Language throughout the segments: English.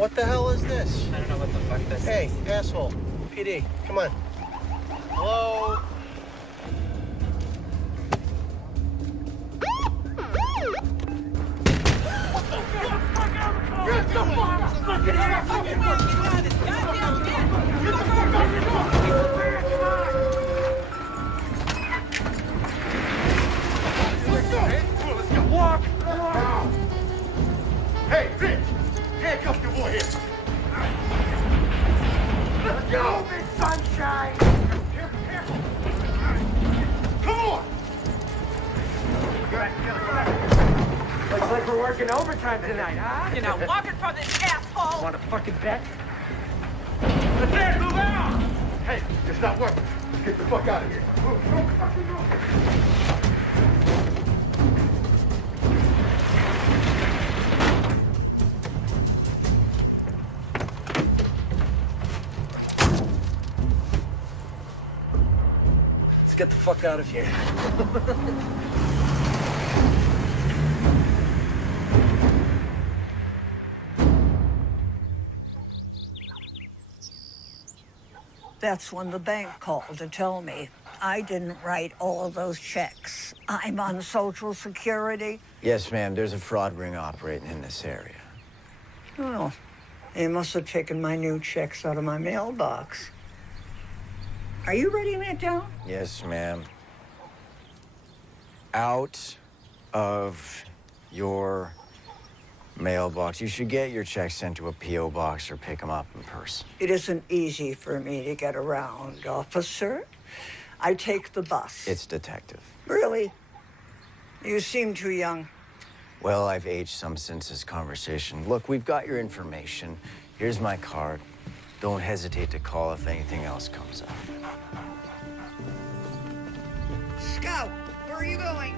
What the hell is this? I don't know what the fuck this is. Hey, asshole. PD, come on. Hello? Walk! Hey, bitch! Handcuff your boy here! Let's go, big sunshine! Here. Come on! Looks like we're working overtime tonight, huh? You're not walking from this asshole! Want a fucking bet? That's it! Move out! Hey, it's not working. Let's get the fuck out of here. Move, fucking move! Get the fuck out of here. That's when the bank called to tell me I didn't write all of those checks. I'm on Social Security. Yes, ma'am. There's a fraud ring operating in this area. Oh, they must have taken my new checks out of my mailbox. Are you writing that down? Yes, ma'am. Out of your mailbox. You should get your checks sent to a P.O. box or pick them up in person. It isn't easy for me to get around, officer. I take the bus. It's detective. Really? You seem too young. Well, I've aged some since this conversation. Look, we've got your information. Here's my card. Don't hesitate to call if anything else comes up. Scout, where are you going?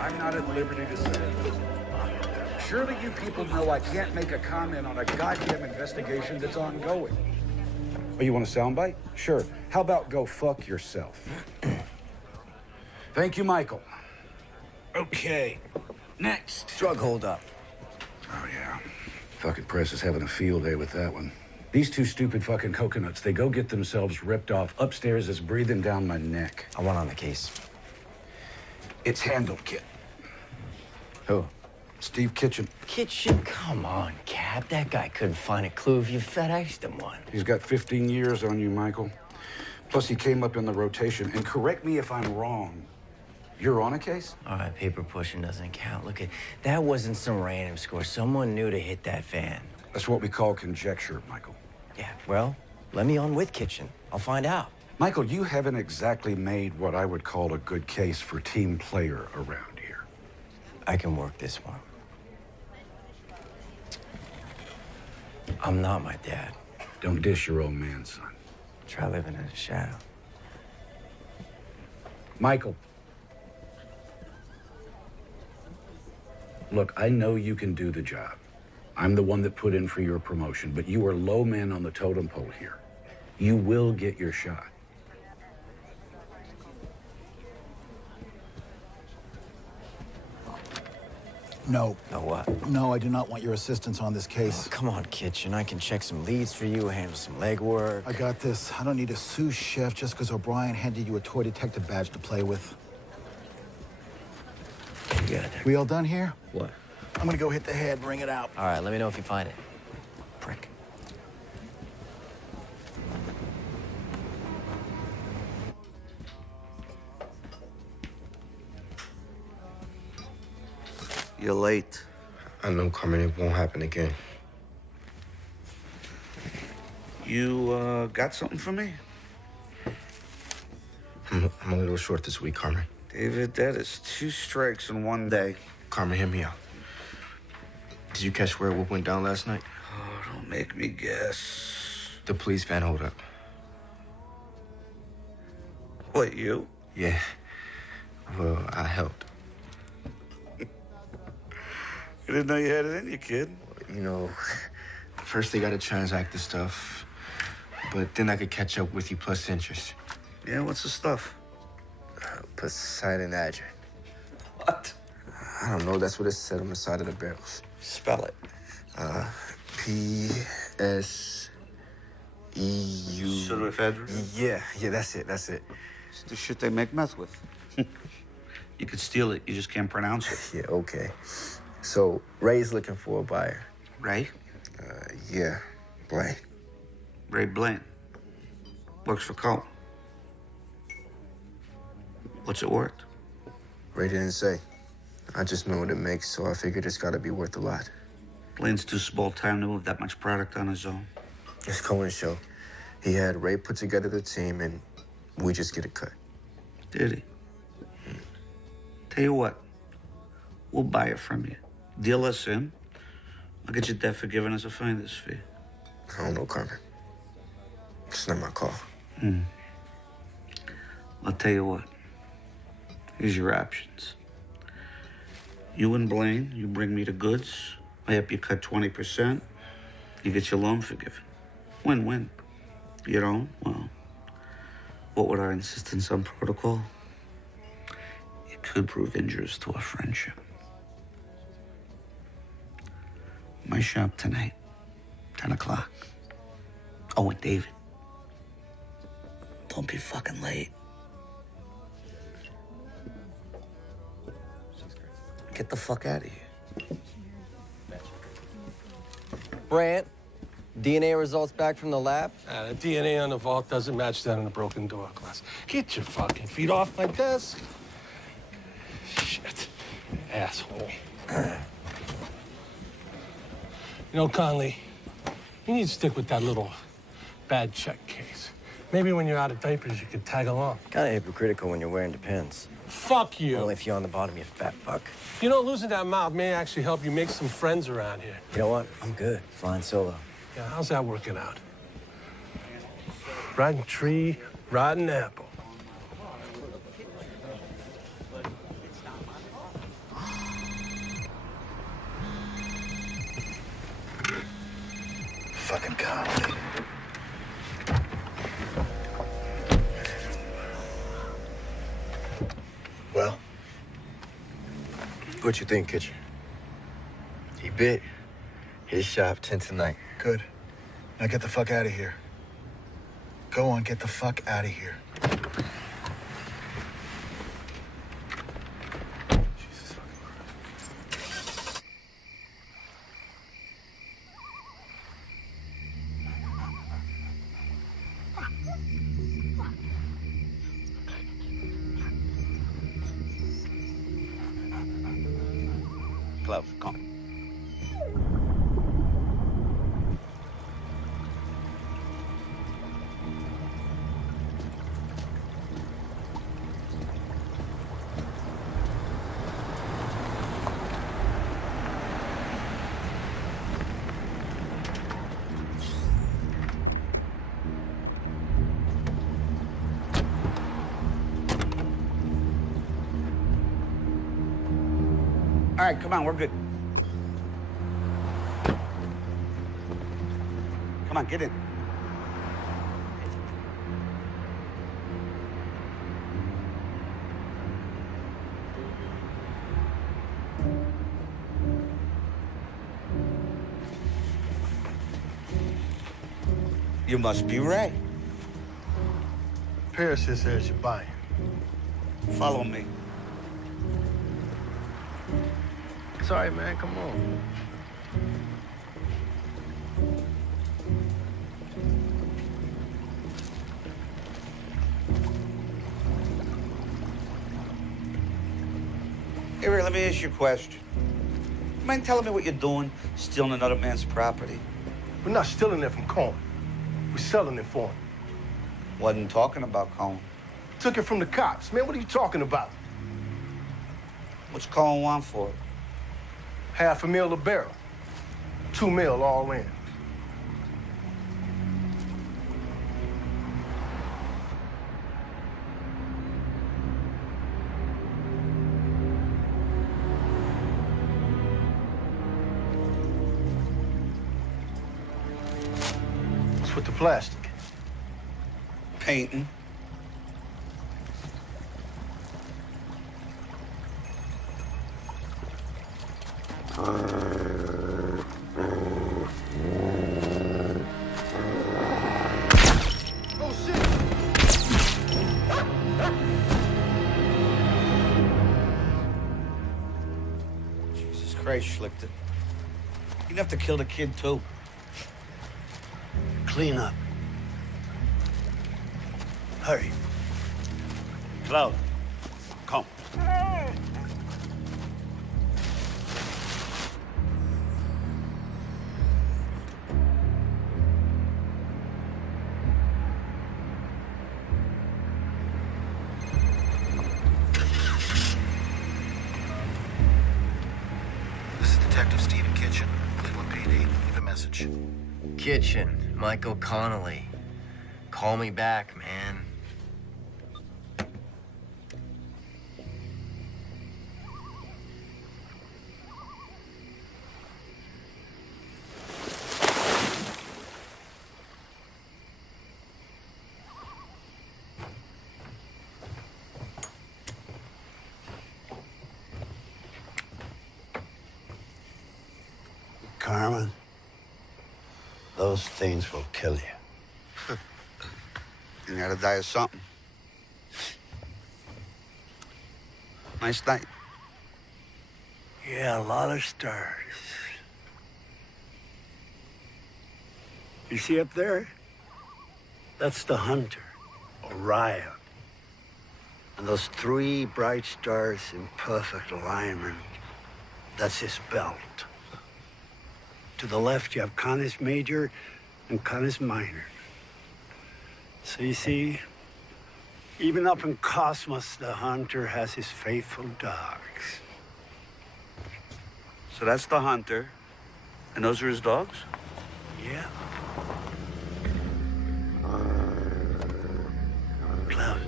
I'm not at liberty to say. Surely you people know I can't make a comment on a goddamn investigation that's ongoing. Oh, you want a soundbite? Sure. How about go fuck yourself? Thank you, Michael. Okay. Next. Drug holdup. Oh, yeah. Fucking press is having a field day with that one. These two stupid fucking coconuts, they go get themselves ripped off. Upstairs is breathing down my neck. I want on the case. It's handled, kid. Who? Steve Kitchen. Kitchen? Come on, Cap. That guy couldn't find a clue if you FedExed him one. He's got 15 years on you, Michael. Plus, he came up in the rotation. And correct me if I'm wrong, you're on a case? All right, paper pushing doesn't count. Look, that wasn't some random score. Someone knew to hit that fan. That's what we call conjecture, Michael. Yeah, well, let me on with Kitchen. I'll find out. Michael, you haven't exactly made what I would call a good case for team player around here. I can work this one. I'm not my dad. Don't dish your own man, son. Try living in the shadow. Michael. Look, I know you can do the job. I'm the one that put in for your promotion, but you are low man on the totem pole here. You will get your shot. No. No what? No, I do not want your assistance on this case. Oh, come on, Kitchen. I can check some leads for you, handle some legwork. I got this. I don't need a sous chef just because O'Brien handed you a toy detective badge to play with. You got it. We all done here? What? I'm gonna go hit the head, bring it out. All right, let me know if you find it. Prick. You're late. I know, Carmen, it won't happen again. You, got something for me? I'm a little short this week, Carmen. David, that is 2 strikes in one day. Carmen, hear me out. Did you catch where what went down last night? Oh, don't make me guess. The police van hold up. What, you? Yeah. Well, I helped. I didn't know you had it in you, kid. You know, first they gotta transact the stuff, but then I could catch up with you plus interest. Yeah, what's the stuff? Poseidon Adger. What? I don't know. That's what it said on the side of the barrels. Spell it. P-S-E-U... Pseudoephedrine? Yeah, that's it. It's the shit they make meth with. You could steal it, you just can't pronounce it. Yeah, okay. So, Ray's looking for a buyer. Ray? Yeah, Blaine. Ray Blaine. Works for Cole. What's it worth? Ray didn't say. I just know what it makes, so I figured it's gotta be worth a lot. Blaine's too small time to move that much product on his own. It's Cohen's show. He had Ray put together the team, and we just get a cut. Did he? Tell you what, we'll buy it from you. Deal us in. I'll get your debt forgiven as a finder's fee. I don't know, Carmen. It's not my call. I'll tell you what. Here's your options. You and Blaine, you bring me the goods. I help you cut 20%. You get your loan forgiven. Win-win. You don't? Well, what with our insistence on protocol? It could prove injurious to our friendship. My shop tonight, 10 o'clock. Oh, and David, don't be fucking late. Get the fuck out of here. Brant, DNA results back from the lab? The DNA on the vault doesn't match that on the broken door glass. Get your fucking feet off my desk. Shit. Asshole. You know, Conley, you need to stick with that little bad check case. Maybe when you're out of diapers, you could tag along. Kind of hypocritical when you're wearing Depends. Fuck you. Only if you're on the bottom, you fat fuck. You know, losing that mouth may actually help you make some friends around here. You know what? I'm good. Flying solo. Yeah, how's that working out? Riding tree, riding apple. Fucking Conley. Well? What you think, Kitchen? He bit. His shop 10 tonight. Good. Now get the fuck out of here. Go on, get the fuck out of here. Jesus fucking Christ. Close, come. All right, come on, we're good. Come on, get in. You must be Ray. Paris just says you're buying. Follow me. Sorry, man, come on. Hey, Ray, let me ask you a question. You mind telling me what you're doing, stealing another man's property? We're not stealing it from Cohen. We're selling it for him. Wasn't talking about Cohen. Took it from the cops. Man, what are you talking about? What's Cohen want for it? $500,000 a barrel. $2 million all in. What's with the plastic? Painting. right, Schlichter. You'd have to kill the kid, too. Clean up. Hurry. Cloud, come. This is Detective Stephen Kitchen, Cleveland PD. Leave a message. Kitchen, Michael Connolly. Call me back, man. Carmen, those things will kill you. You gotta die of something. Nice night. Yeah, a lot of stars. You see up there? That's the hunter, Orion. And those three bright stars in perfect alignment, that's his belt. To the left, you have Canis Major and Canis Minor. So you see, even up in Cosmos, the hunter has his faithful dogs. So that's the hunter, and those are his dogs? Yeah. Klaus.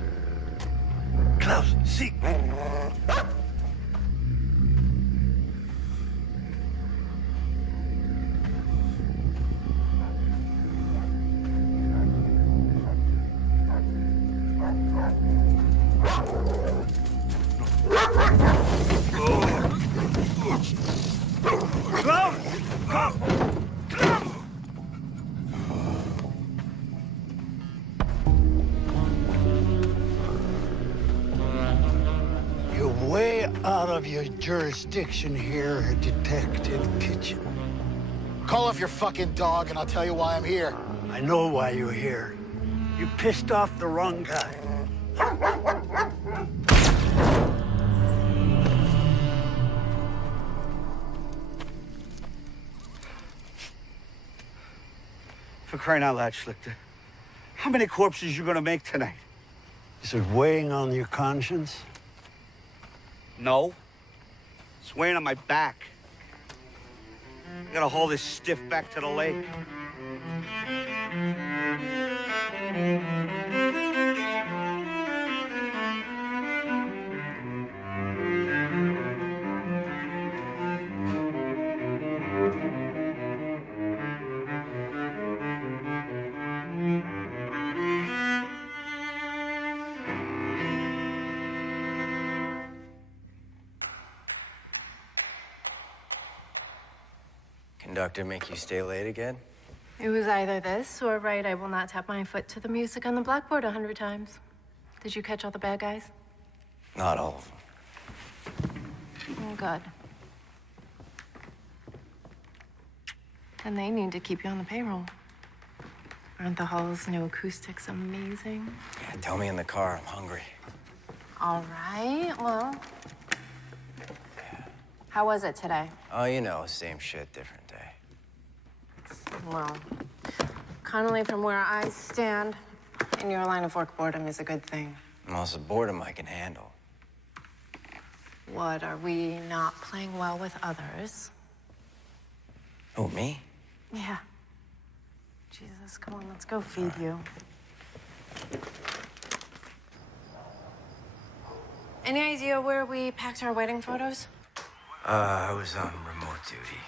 Klaus, see. You're way out of your jurisdiction here, Detective Kitchen. Call off your fucking dog and I'll tell you why I'm here. I know why you're here. You pissed off the wrong guy. For crying out loud, Schlichter. How many corpses you gonna make tonight? Is it weighing on your conscience? No. It's weighing on my back. I gotta haul this stiff back to the lake. Conductor make you stay late again? It was either this or right, I will not tap my foot to the music on the blackboard 100 times. Did you catch all the bad guys? Not all of them. Oh, good. Then they need to keep you on the payroll. Aren't the hall's new acoustics amazing? Yeah, tell me in the car, I'm hungry. All right, well. How was it today? Oh, you know, same shit, different day. Well, Connolly, from where I stand, in your line of work, boredom is a good thing. And also boredom I can handle. What, are we not playing well with others? Oh, me? Yeah. Jesus, come on, let's go feed you. Any idea where we packed our wedding photos? I was on remote duty.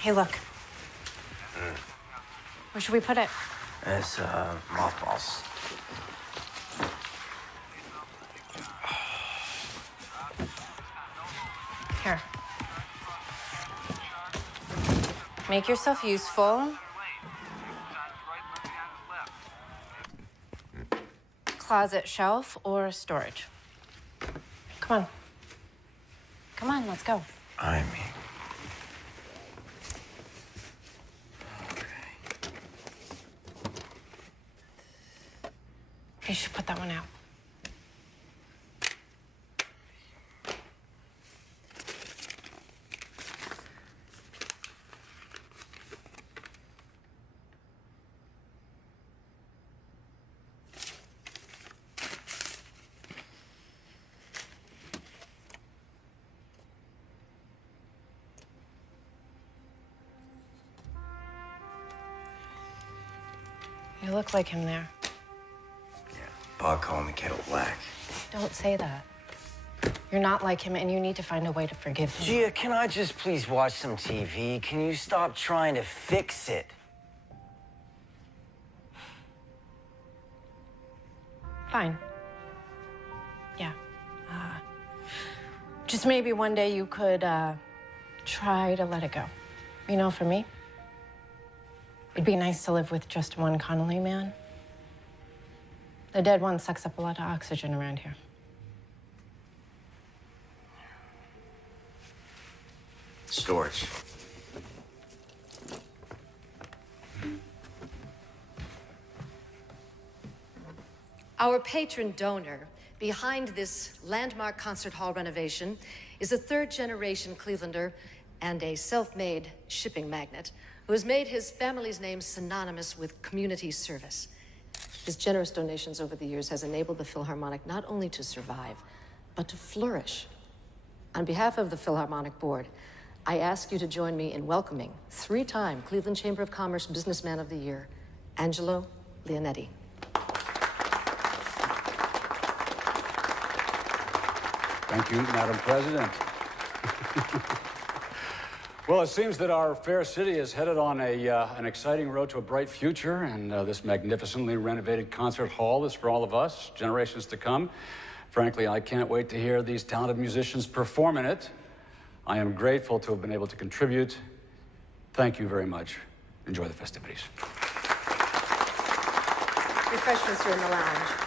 Hey, look. Where should we put it? It's, mothballs. Here. Make yourself useful. Closet, shelf, or storage? Come on. Come on, let's go. I mean. You should put that one out. You look like him there. Bob calling the kettle black. Don't say that. You're not like him, and you need to find a way to forgive him. Gia, can I just please watch some TV? Can you stop trying to fix it? Fine. Yeah. Just maybe one day you could try to let it go. You know, for me, it'd be nice to live with just one Connolly man. The dead one sucks up a lot of oxygen around here. Storage. Our patron donor behind this landmark concert hall renovation is a third-generation Clevelander and a self-made shipping magnate who has made his family's name synonymous with community service. His generous donations over the years has enabled the Philharmonic not only to survive, but to flourish. On behalf of the Philharmonic Board, I ask you to join me in welcoming three-time Cleveland Chamber of Commerce Businessman of the Year, Angelo Leonetti. Thank you, Madam President. Well, it seems that our fair city is headed on an exciting road to a bright future, and this magnificently renovated concert hall is for all of us, generations to come. Frankly, I can't wait to hear these talented musicians perform in it. I am grateful to have been able to contribute. Thank you very much. Enjoy the festivities. Refreshments are in the lounge.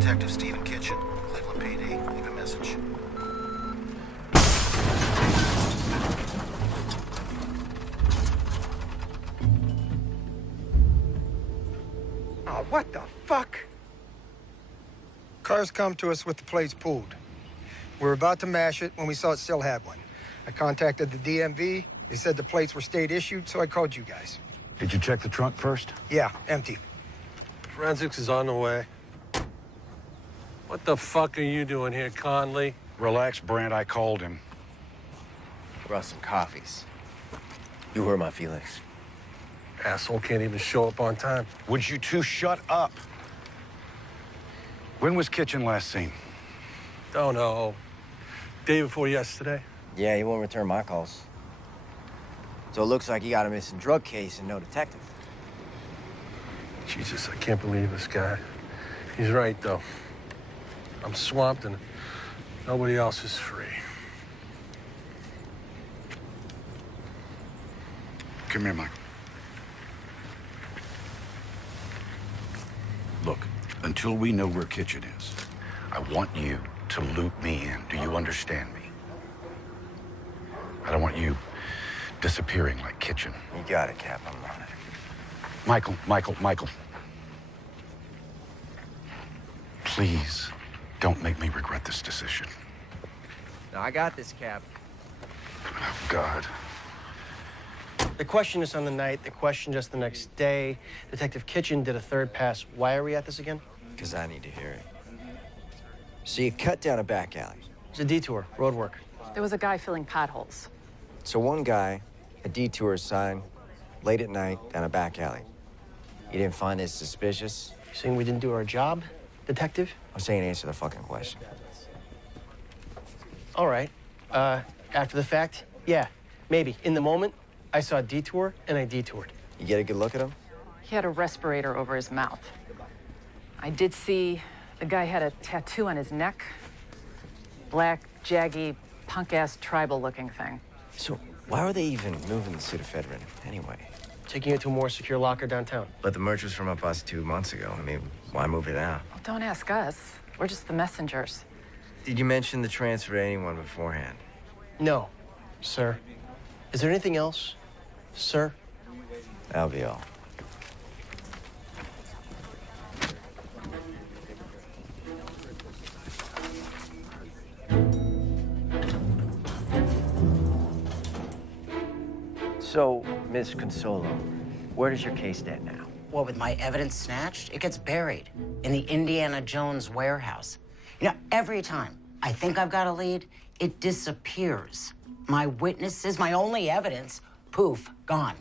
Detective Stephen Kitchen, Cleveland PD. Leave a message. Oh, what the fuck? Cars come to us with the plates pulled. We were about to mash it when we saw it still had one. I contacted the DMV. They said the plates were state issued, so I called you guys. Did you check the trunk first? Yeah, empty. Forensics is on the way. What the fuck are you doing here, Conley? Relax, Brand. I called him. Brought some coffees. You hurt my feelings. Asshole can't even show up on time. Would you two shut up? When was Kitchen last seen? Don't know. Day before yesterday. Yeah, he won't return my calls. So it looks like you got a missing drug case and no detective. Jesus, I can't believe this guy. He's right, though. I'm swamped and nobody else is free. Come here, Michael. Look, until we know where Kitchen is, I want you to loop me in. Do you understand me? I don't want you disappearing like Kitchen. You got it, Cap. I'm on it. Michael. Please, don't make me regret this decision. No, I got this, Cap. Oh, God. They questioned us on the night. They questioned us the next day. Detective Kitchen did a third pass. Why are we at this again? Because I need to hear it. So you cut down a back alley. It's a detour, road work. There was a guy filling potholes. So one guy, a detour sign, late at night, down a back alley. You didn't find this suspicious? You saying we didn't do our job, detective? I'm saying answer the fucking question. All right. After the fact, yeah, maybe. In the moment, I saw a detour, and I detoured. You get a good look at him? He had a respirator over his mouth. I did see the guy had a tattoo on his neck. Black, jaggy, punk-ass tribal-looking thing. So why were they even moving the pseudoephedrine anyway? Taking it to a more secure locker downtown. But the merch was from up us 2 months ago. I mean, why move it now? Well, don't ask us. We're just the messengers. Did you mention the transfer to anyone beforehand? No, sir. Is there anything else, sir? That'll be all. So, Miss Consolo, where does your case stand now? What, with my evidence snatched? It gets buried in the Indiana Jones warehouse. You know, every time I think I've got a lead, it disappears. My witnesses, my only evidence, poof, gone.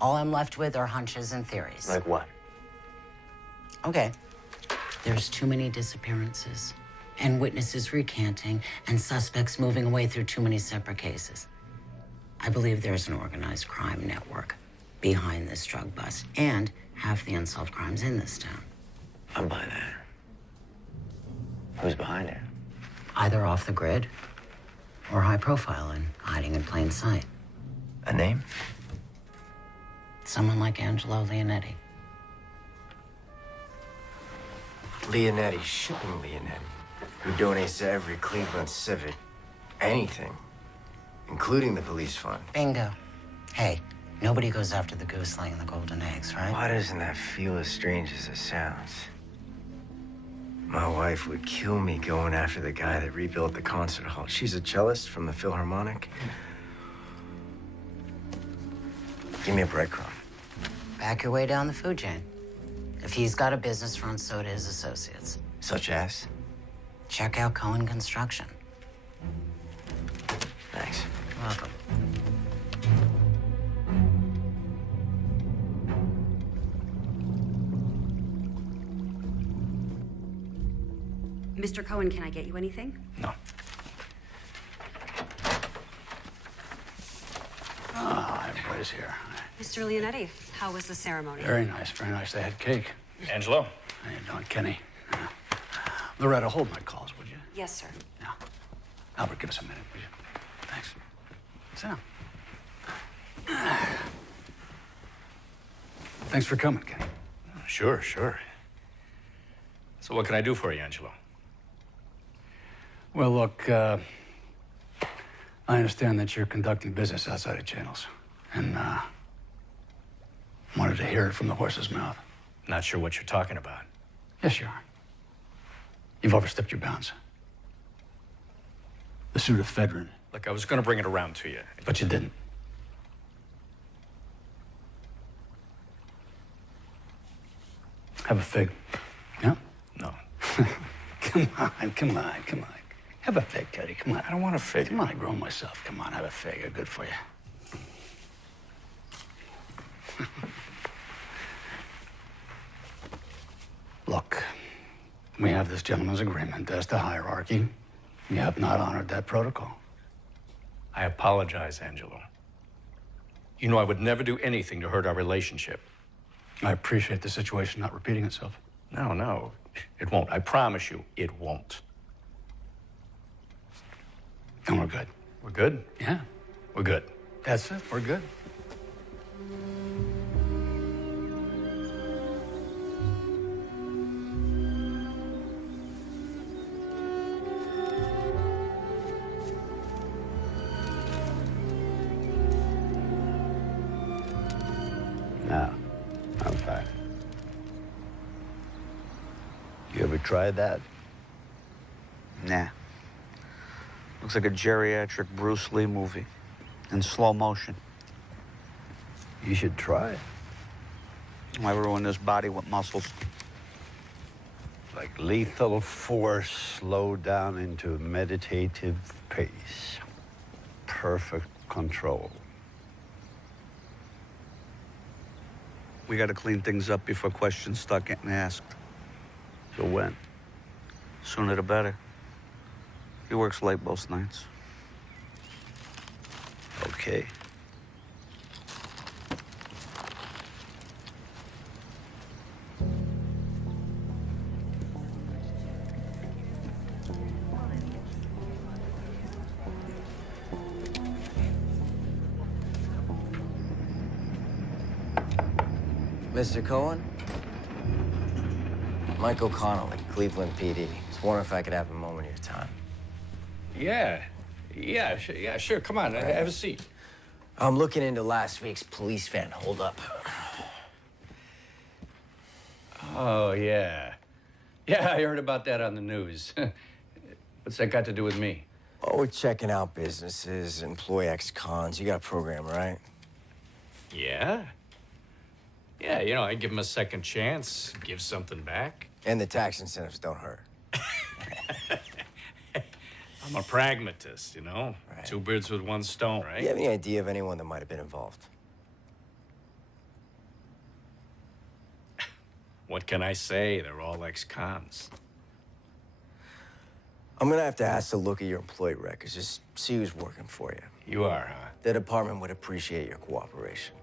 All I'm left with are hunches and theories. Like what? Okay. There's too many disappearances, and witnesses recanting, and suspects moving away through too many separate cases. I believe there's an organized crime network behind this drug bust, and half the unsolved crimes in this town. I'm by that. Who's behind it? Either off the grid, or high profile and hiding in plain sight. A name? Someone like Angelo Leonetti. Leonetti, shipping Leonetti, who donates to every Cleveland civic anything, including the police fund. Bingo. Hey, nobody goes after the goose laying the golden eggs, right? Why doesn't that feel as strange as it sounds? My wife would kill me going after the guy that rebuilt the concert hall. She's a cellist from the Philharmonic. Give me a breadcrumb. Back your way down the food chain. If he's got a business front, so do his associates. Such as? Check out Cohen Construction. Thanks. Welcome. Mr. Cohen, can I get you anything? No. Ah, everybody's here. Mr. Leonetti, how was the ceremony? Very nice, very nice. They had cake. Angelo. How you doing, Kenny? Loretta, hold my calls, would you? Yes, sir. Albert, give us a minute, will you? Thanks. Sit down. Thanks for coming, Kenny. Sure, sure. So what can I do for you, Angelo? Well, look, I understand that you're conducting business outside of channels, and wanted to hear it from the horse's mouth. Not sure what you're talking about. Yes, you are. You've overstepped your bounds. The pseudoephedrine. Look, I was going to bring it around to you. But you didn't. Have a fig. Yeah? No. Come on. Have a fig, Teddy. Come on. I don't want a fig. Come on, I grow myself. Come on, have a fig. They're good for you. Look, we have this gentleman's agreement as to hierarchy. You have not honored that protocol. I apologize, Angelo. You know I would never do anything to hurt our relationship. I appreciate the situation not repeating itself. No, it won't. I promise you, it won't. And we're good. We're good? Yeah. We're good. That's it. We're good. Now, I'm fine. You ever tried that? Nah. Looks like a geriatric Bruce Lee movie in slow motion. You should try it. Why ruin this body with muscles? Like lethal force slowed down into meditative pace. Perfect control. We gotta clean things up before questions start getting asked. So when? Sooner the better. He works late most nights. Okay. Mr. Cohen? Michael Connolly, Cleveland PD. Just wondering if I could have a moment of your time. Yeah, sure. Come on, have a seat. I'm looking into last week's police van holdup. Oh, yeah. Yeah, I heard about that on the news. What's that got to do with me? Oh, we're checking out businesses, employee ex-cons. You got a program, right? Yeah? Yeah, you know, I give them a second chance, give something back. And the tax incentives don't hurt. I'm a pragmatist, you know? Right. 2 birds with 1 stone, right? Do you have any idea of anyone that might have been involved? What can I say? They're all ex-cons. I'm gonna have to ask to look at your employee records, just see who's working for you. You are, huh? The department would appreciate your cooperation.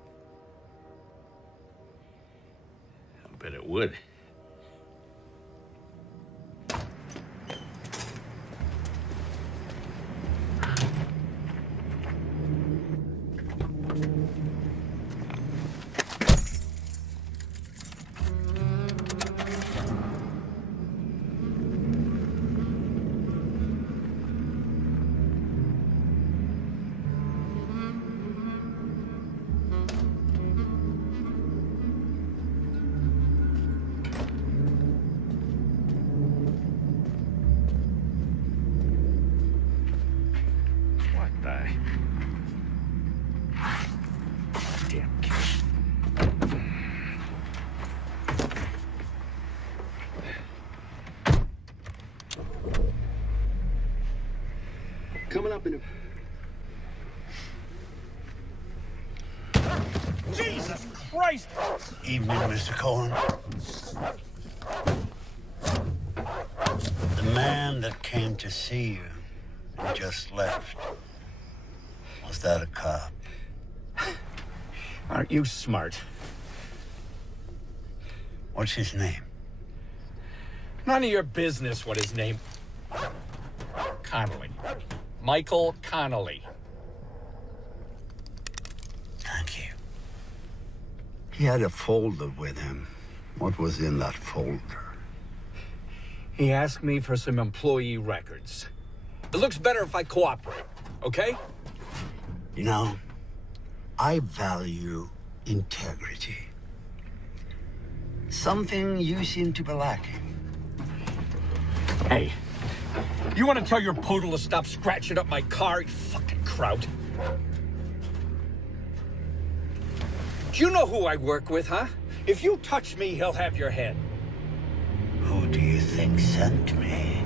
I bet it would. Coming up in a... Jesus Christ! Evening, Mr. Cohen. The man that came to see you and just left, was that a cop? Aren't you smart? What's his name? None of your business what his name... Connolly. Michael Connolly. Thank you. He had a folder with him. What was in that folder? He asked me for some employee records. It looks better if I cooperate, okay? You know, I value integrity. Something you seem to be lacking. Hey, you want to tell your poodle to stop scratching up my car, you fucking kraut? Do you know who I work with, huh? If you touch me, he'll have your head. Who do you think sent me?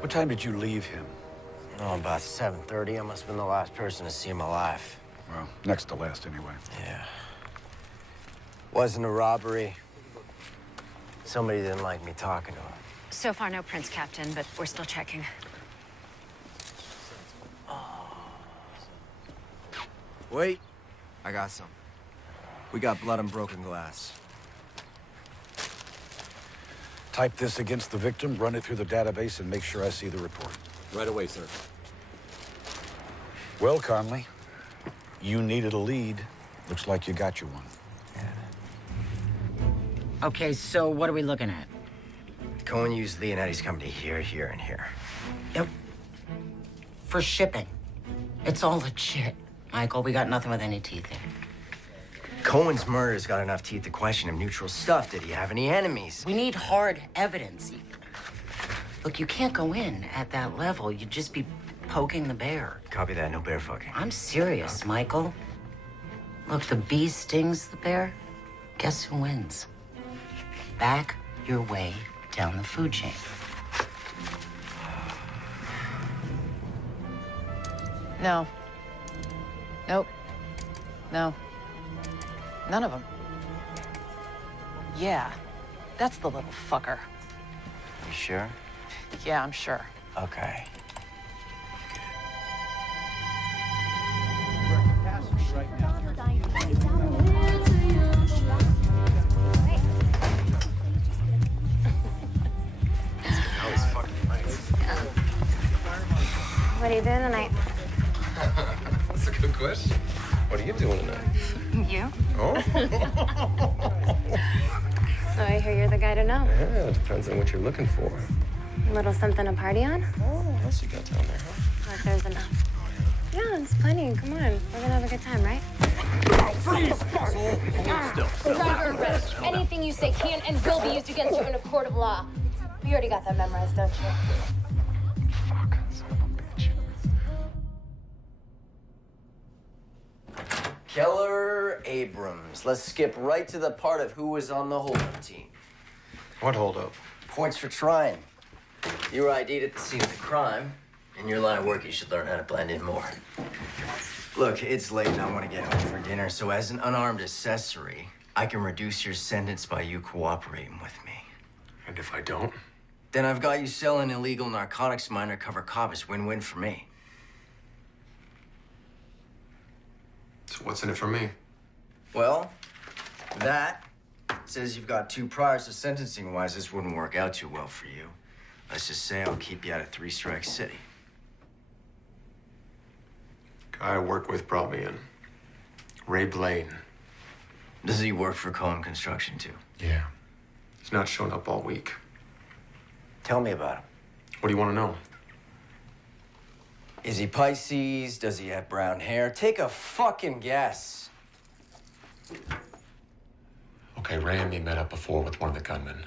What time did you leave him? Oh, about 7:30. I must have been the last person to see him alive. Well, next to last, anyway. Yeah. Wasn't a robbery. Somebody didn't like me talking to him. So far, no prints, Captain, but we're still checking. Wait. I got some. We got blood and broken glass. Type this against the victim, run it through the database, and make sure I see the report. Right away, sir. Well, Conley, you needed a lead. Looks like you got you one. Okay, so what are we looking at? Cohen used Leonetti's company here, here, and here. Yep. For shipping. It's all legit. Michael, we got nothing with any teeth in. Cohen's murder's got enough teeth to question him. Neutral stuff. Did he have any enemies? We need hard evidence. Look, you can't go in at that level. You'd just be poking the bear. Copy that, no bear fucking. I'm serious, Michael. Look, the bee stings the bear. Guess who wins? Back your way down the food chain. No. Nope. No. None of them. Yeah, that's the little fucker. You sure? Yeah, I'm sure. Okay. What are you doing tonight? That's a good question. What are you doing tonight? You? Oh? So I hear you're the guy to know. Yeah, it depends on what you're looking for. A little something to party on? Oh, what else you got down there, huh? Or if there's enough. Yeah, there's plenty. Come on. We're gonna have a good time, right? Freeze! You're under arrest. Anything you say can and will be used against you in a court of law. You already got that memorized, don't you? Fuck, son of a bitch. Keller Abrams. Let's skip right to the part of who was on the holdup team. What holdup? Points for trying. You were ID'd at the scene of the crime. In your line of work, you should learn how to blend in more. Look, it's late and I want to get home for dinner, so as an unarmed accessory, I can reduce your sentence by you cooperating with me. And if I don't? Then I've got you selling illegal narcotics to my undercover cop. It's win-win for me. So what's in it for me? Well, that says you've got 2 priors, so sentencing-wise, this wouldn't work out too well for you. Let's just say I'll keep you out of 3 Strike City. Guy I work with brought me in. Ray Blaine. Does he work for Cohen Construction, too? Yeah. He's not shown up all week. Tell me about him. What do you want to know? Is he Pisces? Does he have brown hair? Take a fucking guess. Okay, Ray and me met up before with one of the gunmen.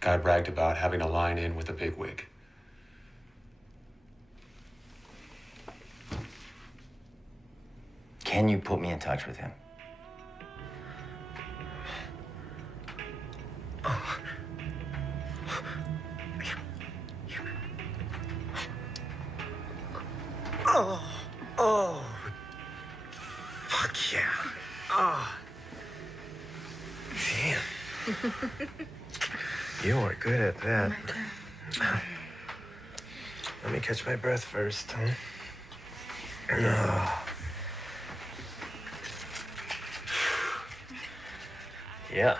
Guy bragged about having a line-in with a bigwig. Can you put me in touch with him? Oh, fuck yeah. Oh. Damn. You are good at that. Let me catch my breath first, huh? Yeah.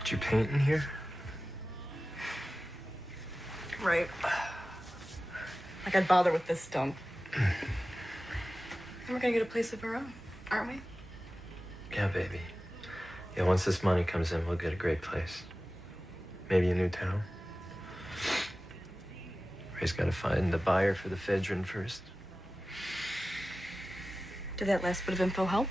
Did you paint in here? Right. Like I'd bother with this dump. And we're gonna get a place of our own, aren't we? Yeah, baby. Yeah, once this money comes in, we'll get a great place. Maybe a new town. Ray's got to find the buyer for the Fedrin first. Did that last bit of info help?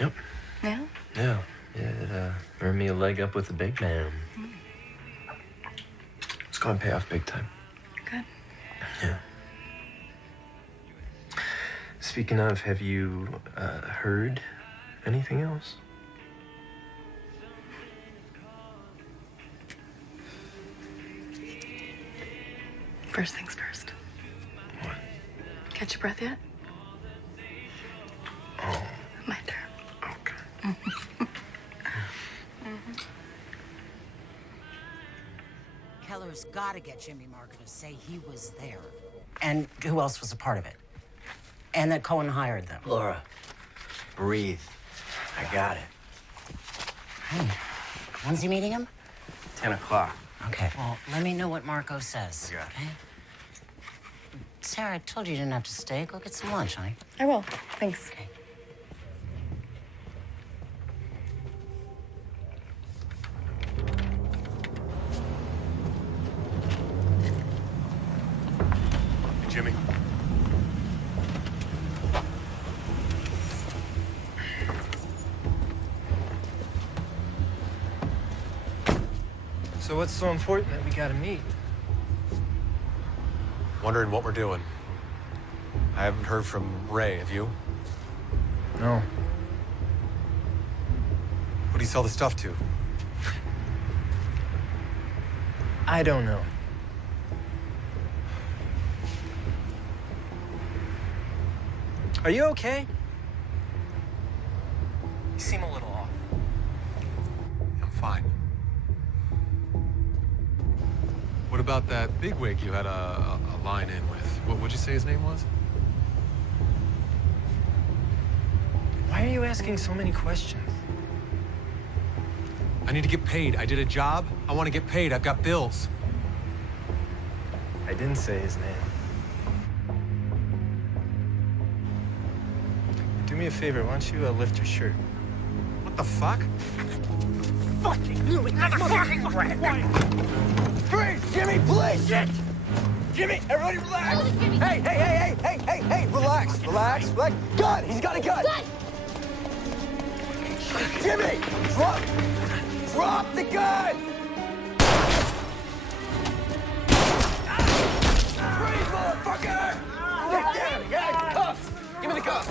Yep. Yeah? Yeah. Yeah, it earned me a leg up with the big man. It's going to pay off big time. Good. Yeah. Speaking of, have you heard anything else? First things first. What? Catch your breath yet? Oh. My turn. Okay. Keller's got to get Jimmy Marker to say he was there. And who else was a part of it? And that Cohen hired them. Laura, breathe. I got it. Hey, when's he meeting him? 10 o'clock. Okay, well, let me know what Marco says, Yeah. okay? Sarah, I told you didn't have to stay. Go get some lunch, honey. I will. Thanks. Okay. Jimmy. So what's so important that we gotta meet? Wondering what we're doing. I haven't heard from Ray, have you? No. Who do you sell the stuff to? I don't know. Are you okay? You seem a little off. I'm fine. What about that bigwig you had a line in with? What'd you say his name was? Why are you asking so many questions? I need to get paid. I did a job. I want to get paid. I've got bills. I didn't say his name. Do me a favor, why don't you lift your shirt? What the fuck? Fucking knew it, motherfucking rat! Freeze! Jimmy, please! Shit! Jimmy, everybody relax! Hey, relax, relax. Gun! He's got a gun! Jimmy! Drop the gun! Freeze, motherfucker! Get down! Yeah, cuffs! Give me the cuffs!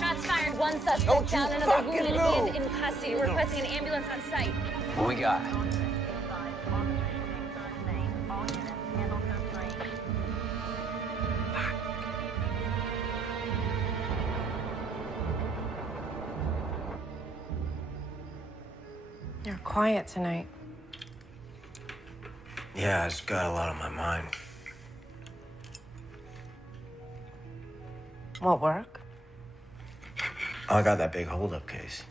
Shots fired, one suspect down, another wounded and in custody. We're requesting an ambulance on site. What we got? You're quiet tonight. Yeah, I just got a lot on my mind. What work? I got that big holdup case.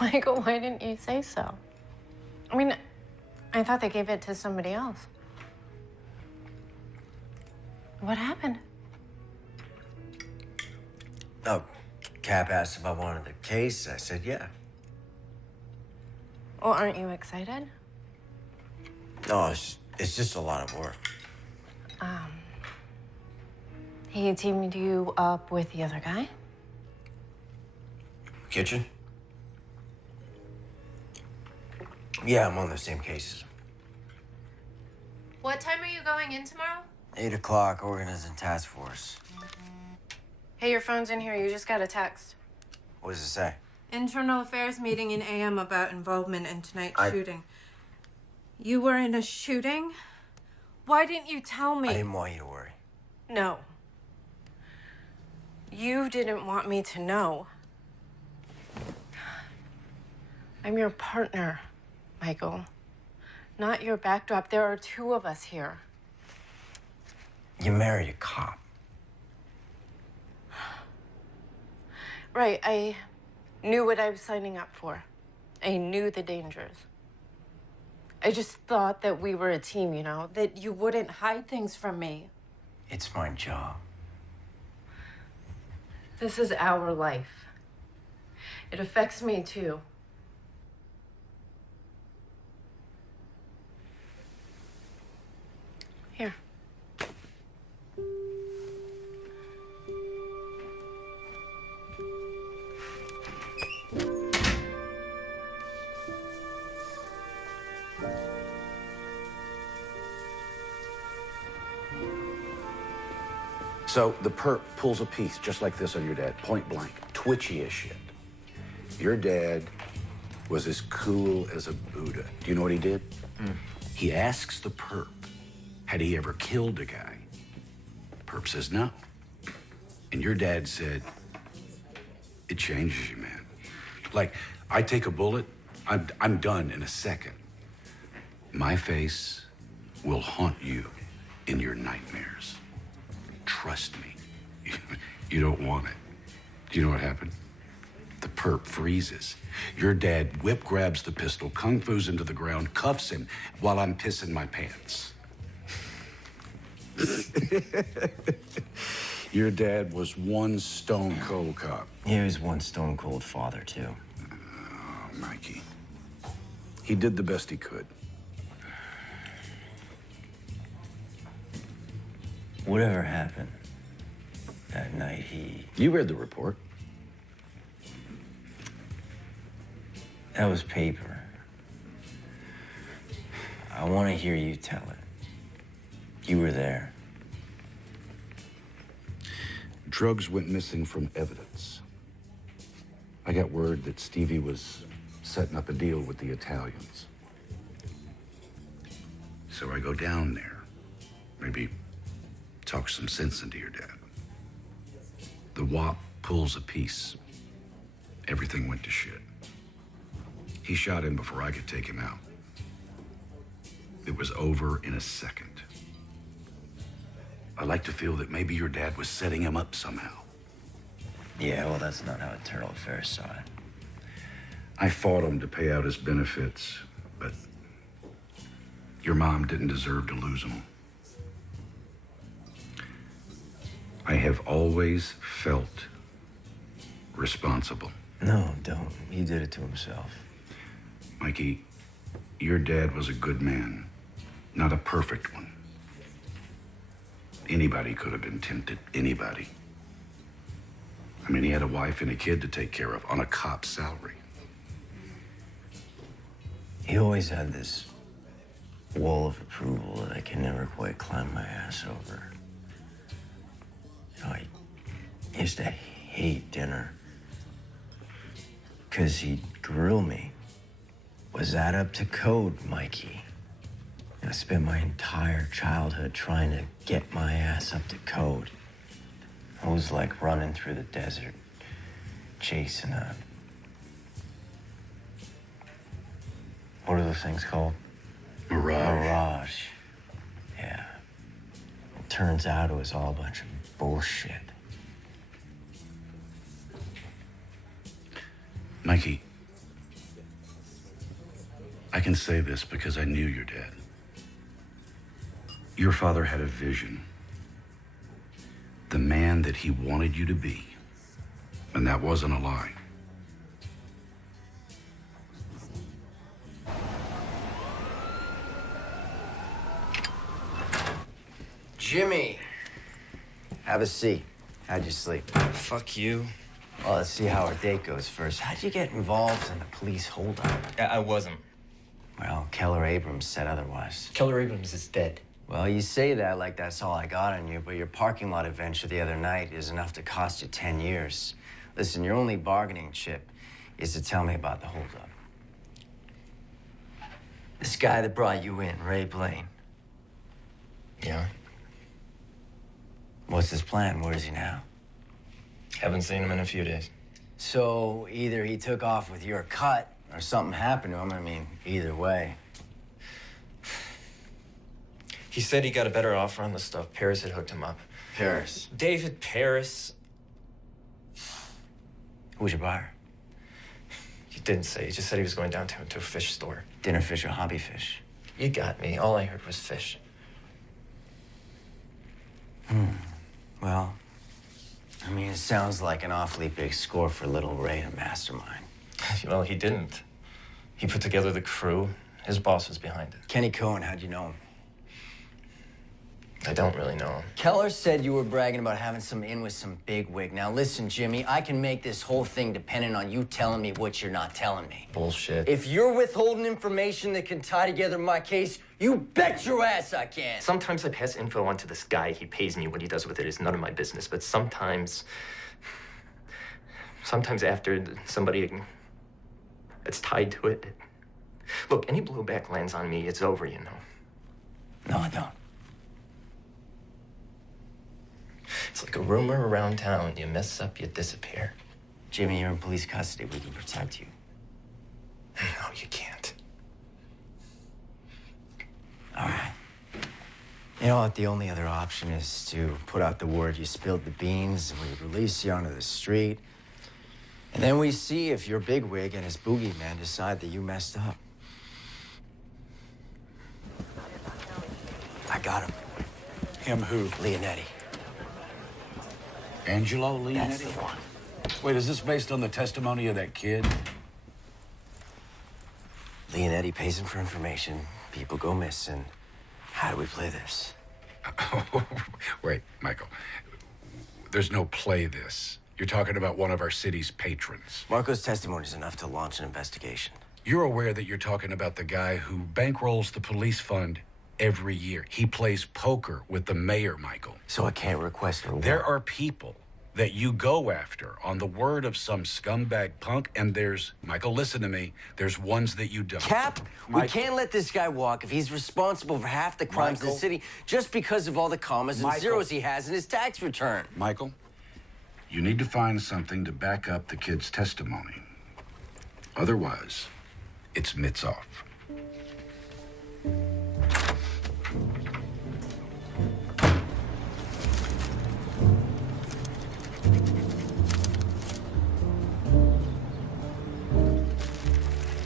Michael, why didn't you say so? I mean, I thought they gave it to somebody else. What happened? Oh, Cap asked if I wanted the case. I said, yeah. Well, aren't you excited? No, it's just a lot of work. He teamed you up with the other guy? Kitchen? Yeah, I'm on the same cases. What time are you going in tomorrow? 8 o'clock, organizing task force. Hey, your phone's in here. You just got a text. What does it say? Internal affairs meeting in AM about involvement in tonight's shooting. You were in a shooting? Why didn't you tell me? I didn't want you to worry. No. You didn't want me to know. I'm your partner, Michael. Not your backdrop. There are two of us here. You married a cop. Right, I knew what I was signing up for. I knew the dangers. I just thought that we were a team, you know, that you wouldn't hide things from me. It's my job. This is our life. It affects me too. Here. So the perp pulls a piece just like this on your dad, point blank, twitchy as shit. Your dad was as cool as a Buddha. Do you know what he did? He asks the perp, had he ever killed a guy? Perp says no. And your dad said, it changes you, man. Like, I take a bullet, I'm done in a second. My face will haunt you in your nightmares. Trust me. You don't want it. Do you know what happened? The perp freezes. Your dad whip grabs the pistol, kung fu's into the ground, cuffs him while I'm pissing my pants. Your dad was one stone cold cop. He was one stone cold father, too. Oh, Mikey. He did the best he could. Whatever happened that night, You read the report. That was paper. I want to hear you tell it. You were there. Drugs went missing from evidence. I got word that Stevie was setting up a deal with the Italians. So I go down there. Maybe talk some sense into your dad. The WAP pulls a piece. Everything went to shit. He shot him before I could take him out. It was over in a second. I like to feel that maybe your dad was setting him up somehow. Yeah, well, that's not how Eternal Affairs saw it. I fought him to pay out his benefits, but your mom didn't deserve to lose him. I have always felt responsible. No, don't. He did it to himself. Mikey, your dad was a good man, not a perfect one. Anybody could have been tempted, anybody. I mean, he had a wife and a kid to take care of on a cop's salary. He always had this wall of approval that I can never quite climb my ass over. You know, I used to hate dinner because he'd grill me. Was that up to code, Mikey? I spent my entire childhood trying to get my ass up to code. I was like running through the desert, chasing a... What are those things called? Mirage. Mirage. Yeah. It turns out it was all a bunch of bullshit. Mikey, I can say this because I knew your dad. Your father had a vision. The man that he wanted you to be. And that wasn't a lie. Jimmy! Have a seat. How'd you sleep? Fuck you. Well, let's see how our date goes first. How'd you get involved in the police holdup? I wasn't. Well, Keller Abrams said otherwise. Keller Abrams is dead. Well, you say that like that's all I got on you, but your parking lot adventure the other night is enough to cost you 10 years. Listen, your only bargaining chip is to tell me about the holdup. This guy that brought you in, Ray Blaine. Yeah? What's his plan? Where is he now? Haven't seen him in a few days. So either he took off with your cut or something happened to him. I mean, either way. He said he got a better offer on the stuff. Paris had hooked him up. Paris? David Paris. Who's your buyer? He didn't say. He just said he was going downtown to a fish store. Dinner fish or hobby fish? You got me. All I heard was fish. Well, I mean, it sounds like an awfully big score for little Ray to mastermind. Well, he didn't. He put together the crew. His boss was behind it. Kenny Cohen, how'd you know him? I don't really know him. Keller said you were bragging about having some in with some bigwig. Now listen, Jimmy, I can make this whole thing dependent on you telling me what you're not telling me. Bullshit. If you're withholding information that can tie together my case, you bet your ass I can. Sometimes I pass info on to this guy. He pays me. What he does with it is none of my business. But sometimes after somebody that's tied to it. Look, any blowback lands on me, it's over, you know. No, I don't. It's like a rumor around town. You mess up, you disappear. Jimmy, you're in police custody. We can protect you. No, you can't. All right. You know what? The only other option is to put out the word you spilled the beans, and we release you onto the street. And then we see if your bigwig and his boogeyman decide that you messed up. I got him. Him who? Leonetti. Angelo Leonetti? That's the one. Wait, is this based on the testimony of that kid? Leonetti pays him for information. People go missing. How do we play this? Wait, Michael. There's no play this. You're talking about one of our city's patrons. Marco's testimony is enough to launch an investigation. You're aware that you're talking about the guy who bankrolls the police fund every year. He plays poker with the mayor, Michael. So I can't request her. There are people that you go after on the word of some scumbag punk, and there's, Michael, listen to me, there's ones that you don't. Cap, we Michael. can't let this guy walk if he's responsible for half the crimes in the city just because of all the commas and zeros he has in his tax return. Michael, you need to find something to back up the kid's testimony. Otherwise, it's mitts off.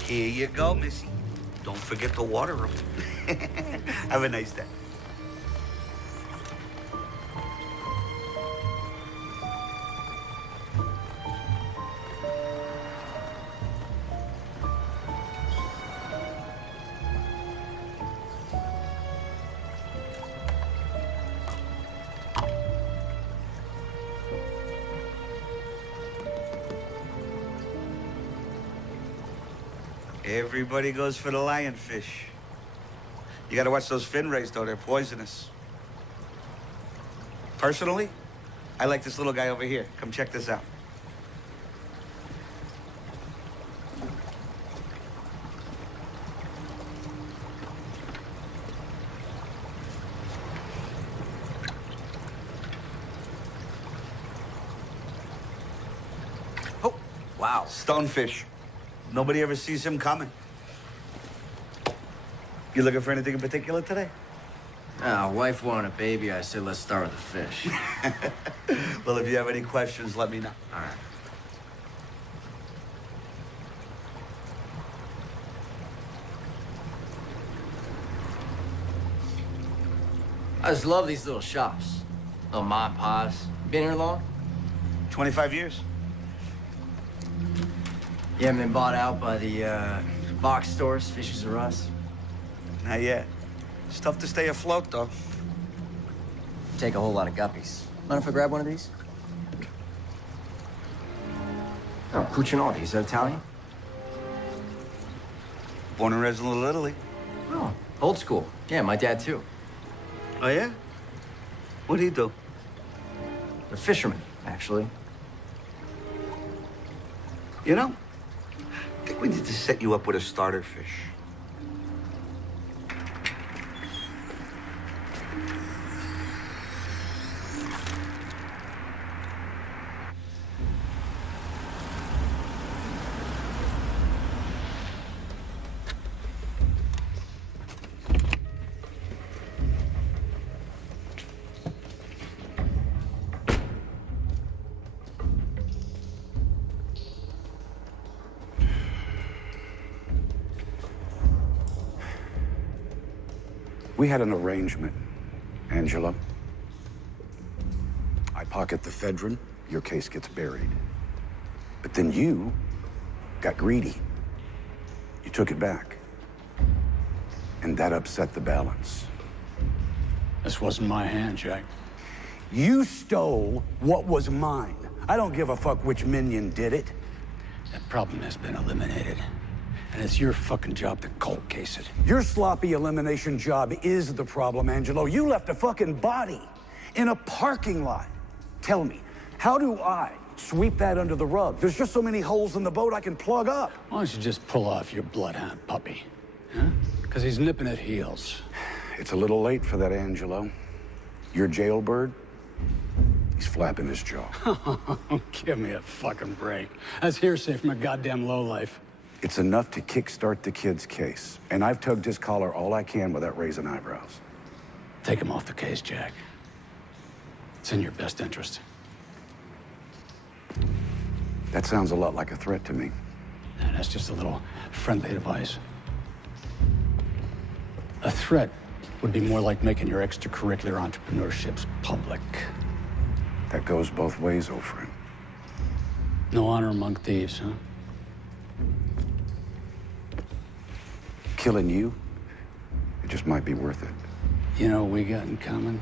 Here you go, Missy. Don't forget to water them. Have a nice day. Everybody goes for the lionfish. You gotta watch those fin rays, though. They're poisonous. Personally, I like this little guy over here. Come check this out. Oh, wow. Stonefish. Nobody ever sees him coming. You looking for anything in particular today? Wife wanted a baby. I said, let's start with the fish. Well, if you have any questions, let me know. All right. I just love these little shops. Little mom and pops. Been here long? 25 years. You haven't been bought out by the box stores, Fishes R Us? Not yet. It's tough to stay afloat, though. Take a whole lot of guppies. Mind if I grab one of these? Oh, Cucinotti. Is that Italian? Born and raised in Little Italy. Oh, old school. Yeah, my dad, too. Oh, yeah? What'd he do? A fisherman, actually. You know, I think we need to set you up with a starter fish. We had an arrangement, Angela. I pocket the ephedrine, your case gets buried. But then you got greedy. You took it back. And that upset the balance. This wasn't my hand, Jack. You stole what was mine. I don't give a fuck which minion did it. That problem has been eliminated. And it's your fucking job to cold case it. Your sloppy elimination job is the problem, Angelo. You left a fucking body in a parking lot. Tell me, how do I sweep that under the rug? There's just so many holes in the boat I can plug up. Why don't you just pull off your bloodhound puppy? Huh? Because he's nipping at heels. It's a little late for that, Angelo. Your jailbird, he's flapping his jaw. Give me a fucking break. That's hearsay from a goddamn lowlife. It's enough to kickstart the kid's case. And I've tugged his collar all I can without raising eyebrows. Take him off the case, Jack. It's in your best interest. That sounds a lot like a threat to me. And that's just a little friendly advice. A threat would be more like making your extracurricular entrepreneurships public. That goes both ways, old friend. No honor among thieves, huh? Killing you, it just might be worth it. You know what we got in common?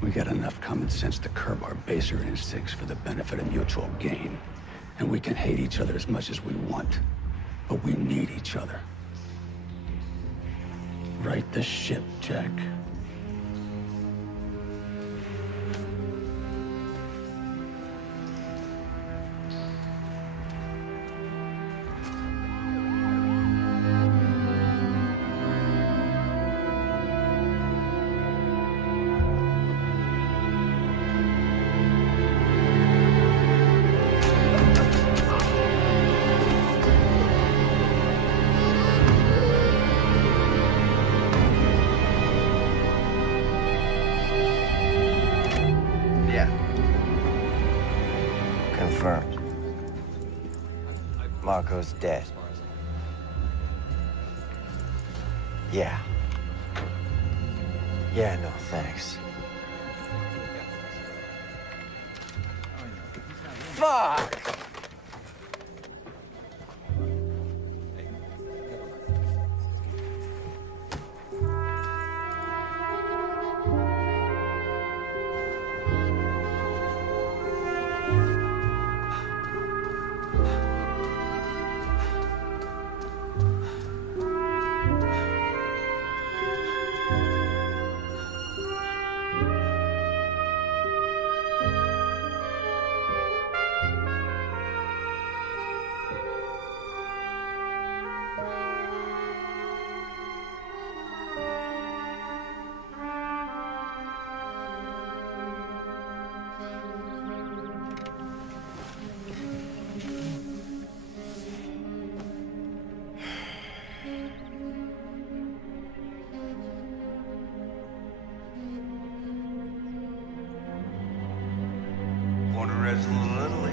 We got enough common sense to curb our baser instincts for the benefit of mutual gain. And we can hate each other as much as we want. but we need each other. Right the ship, Jack. Yeah. Confirmed. Marco's dead. Yeah. Yeah, no thanks. Fuck! Born and raised in Little Italy.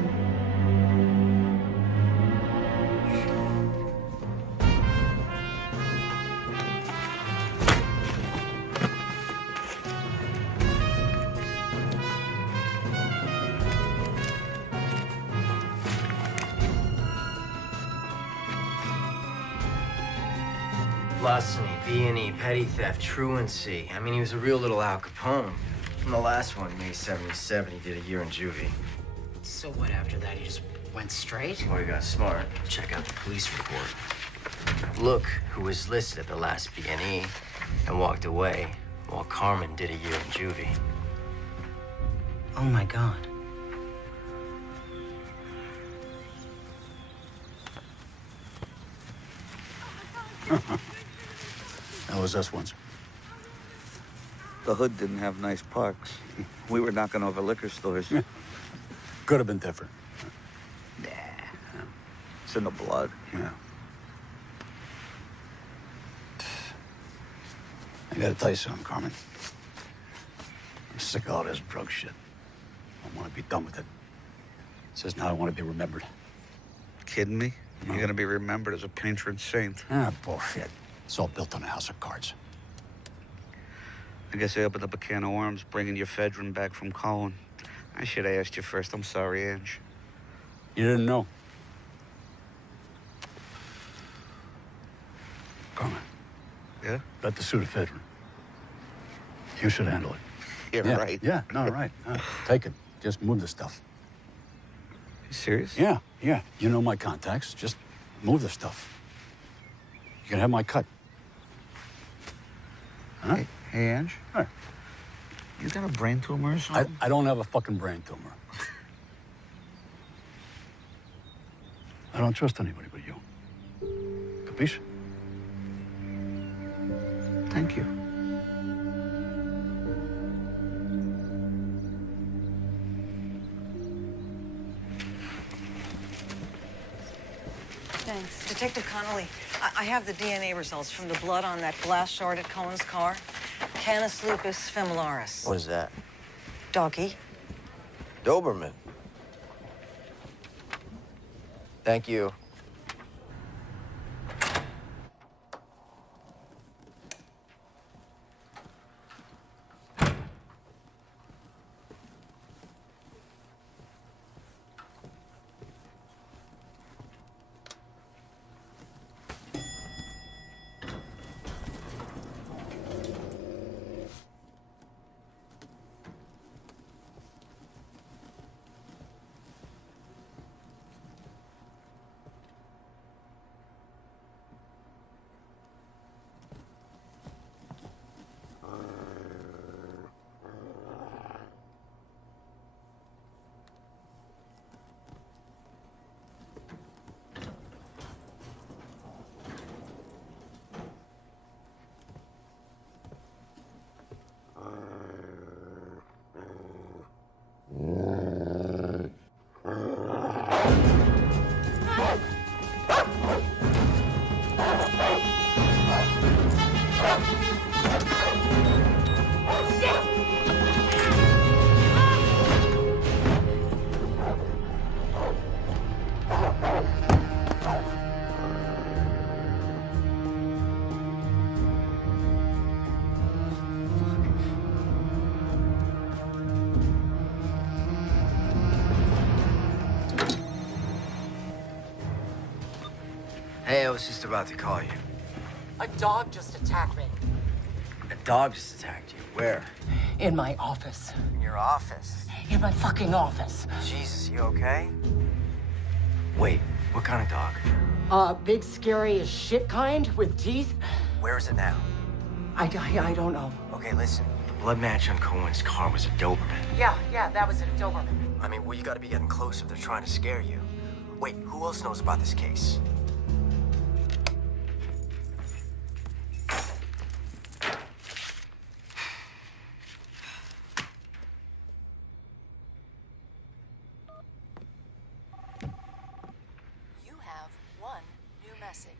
Larceny, B&E, petty theft, truancy. I mean, he was a real little Al Capone. And the last one, May 77, he did a year in juvie. So what, after that, he just went straight? Well, he got smart. Check out the police report. Look who was listed at the last B&E and walked away while Carmen did a year in juvie. Oh, my God. That was us once. The hood didn't have nice parks. We were knocking over liquor stores. Could have been different. Nah. It's in the blood. Yeah. I gotta tell you something, Carmen. I'm sick of all this drug shit. I want to be done with it. It's just now I want to be remembered. Kidding me? You're gonna be remembered as a patron saint. Ah, bullshit. It's all built on a house of cards. I guess I opened up a can of worms bringing your Fedrin back from Colin. I should have asked you first. I'm sorry, Ange. You didn't know. Carmen. Yeah? Got the Sudafedrin. You should handle it. Yeah, right. Yeah, no, right. Take it. Just move the stuff. You serious? Yeah. You know my contacts. Just move the stuff. You can have my cut. Huh? Hey, Ange? Hey. You got a brain tumor or something? I don't have a fucking brain tumor. I don't trust anybody but you. Capiche? Thank you. Thanks. Detective Connolly, I have the DNA results from the blood on that glass shard at Cohen's car. Canis lupus familiaris. What is that? Doggy. Doberman. Thank you. Hey, I was just about to call you. A dog just attacked me. A dog just attacked you. Where? In my office. In your office? In my fucking office. Jesus, you okay? Wait, what kind of dog? Big, scary as shit kind with teeth. Where is it now? I don't know. Okay, listen. The blood match on Cohen's car was a Doberman. Yeah, that was a Doberman. I mean, well, you gotta be getting close if they're trying to scare you. Wait, who else knows about this case? You have one new message.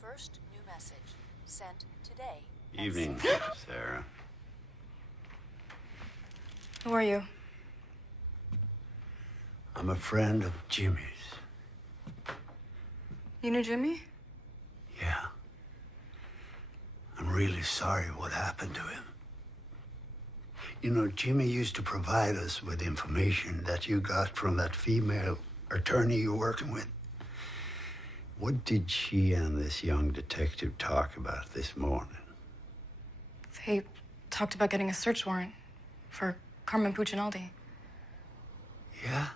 First new message sent today. Evening, Sarah. Who are you? I'm a friend of Jimmy's. You knew Jimmy? Yeah. I'm really sorry what happened to him. You know, Jimmy used to provide us with information that you got from that female attorney you're working with. What did she and this young detective talk about this morning? They talked about getting a search warrant for Carmen Puccinaldi. Yeah?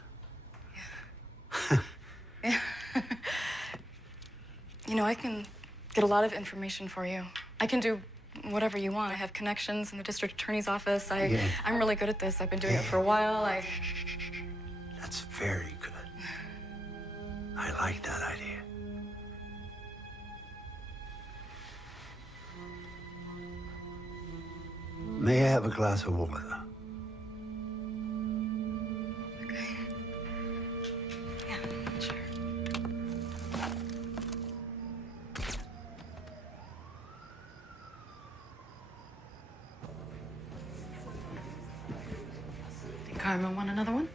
Yeah. You know, I can get a lot of information for you. I can do whatever you want. I have connections in the district attorney's office. I'm really good at this. I've been doing it for a while. That's very good. I like that idea. May I have a glass of water? Carmen, want another one?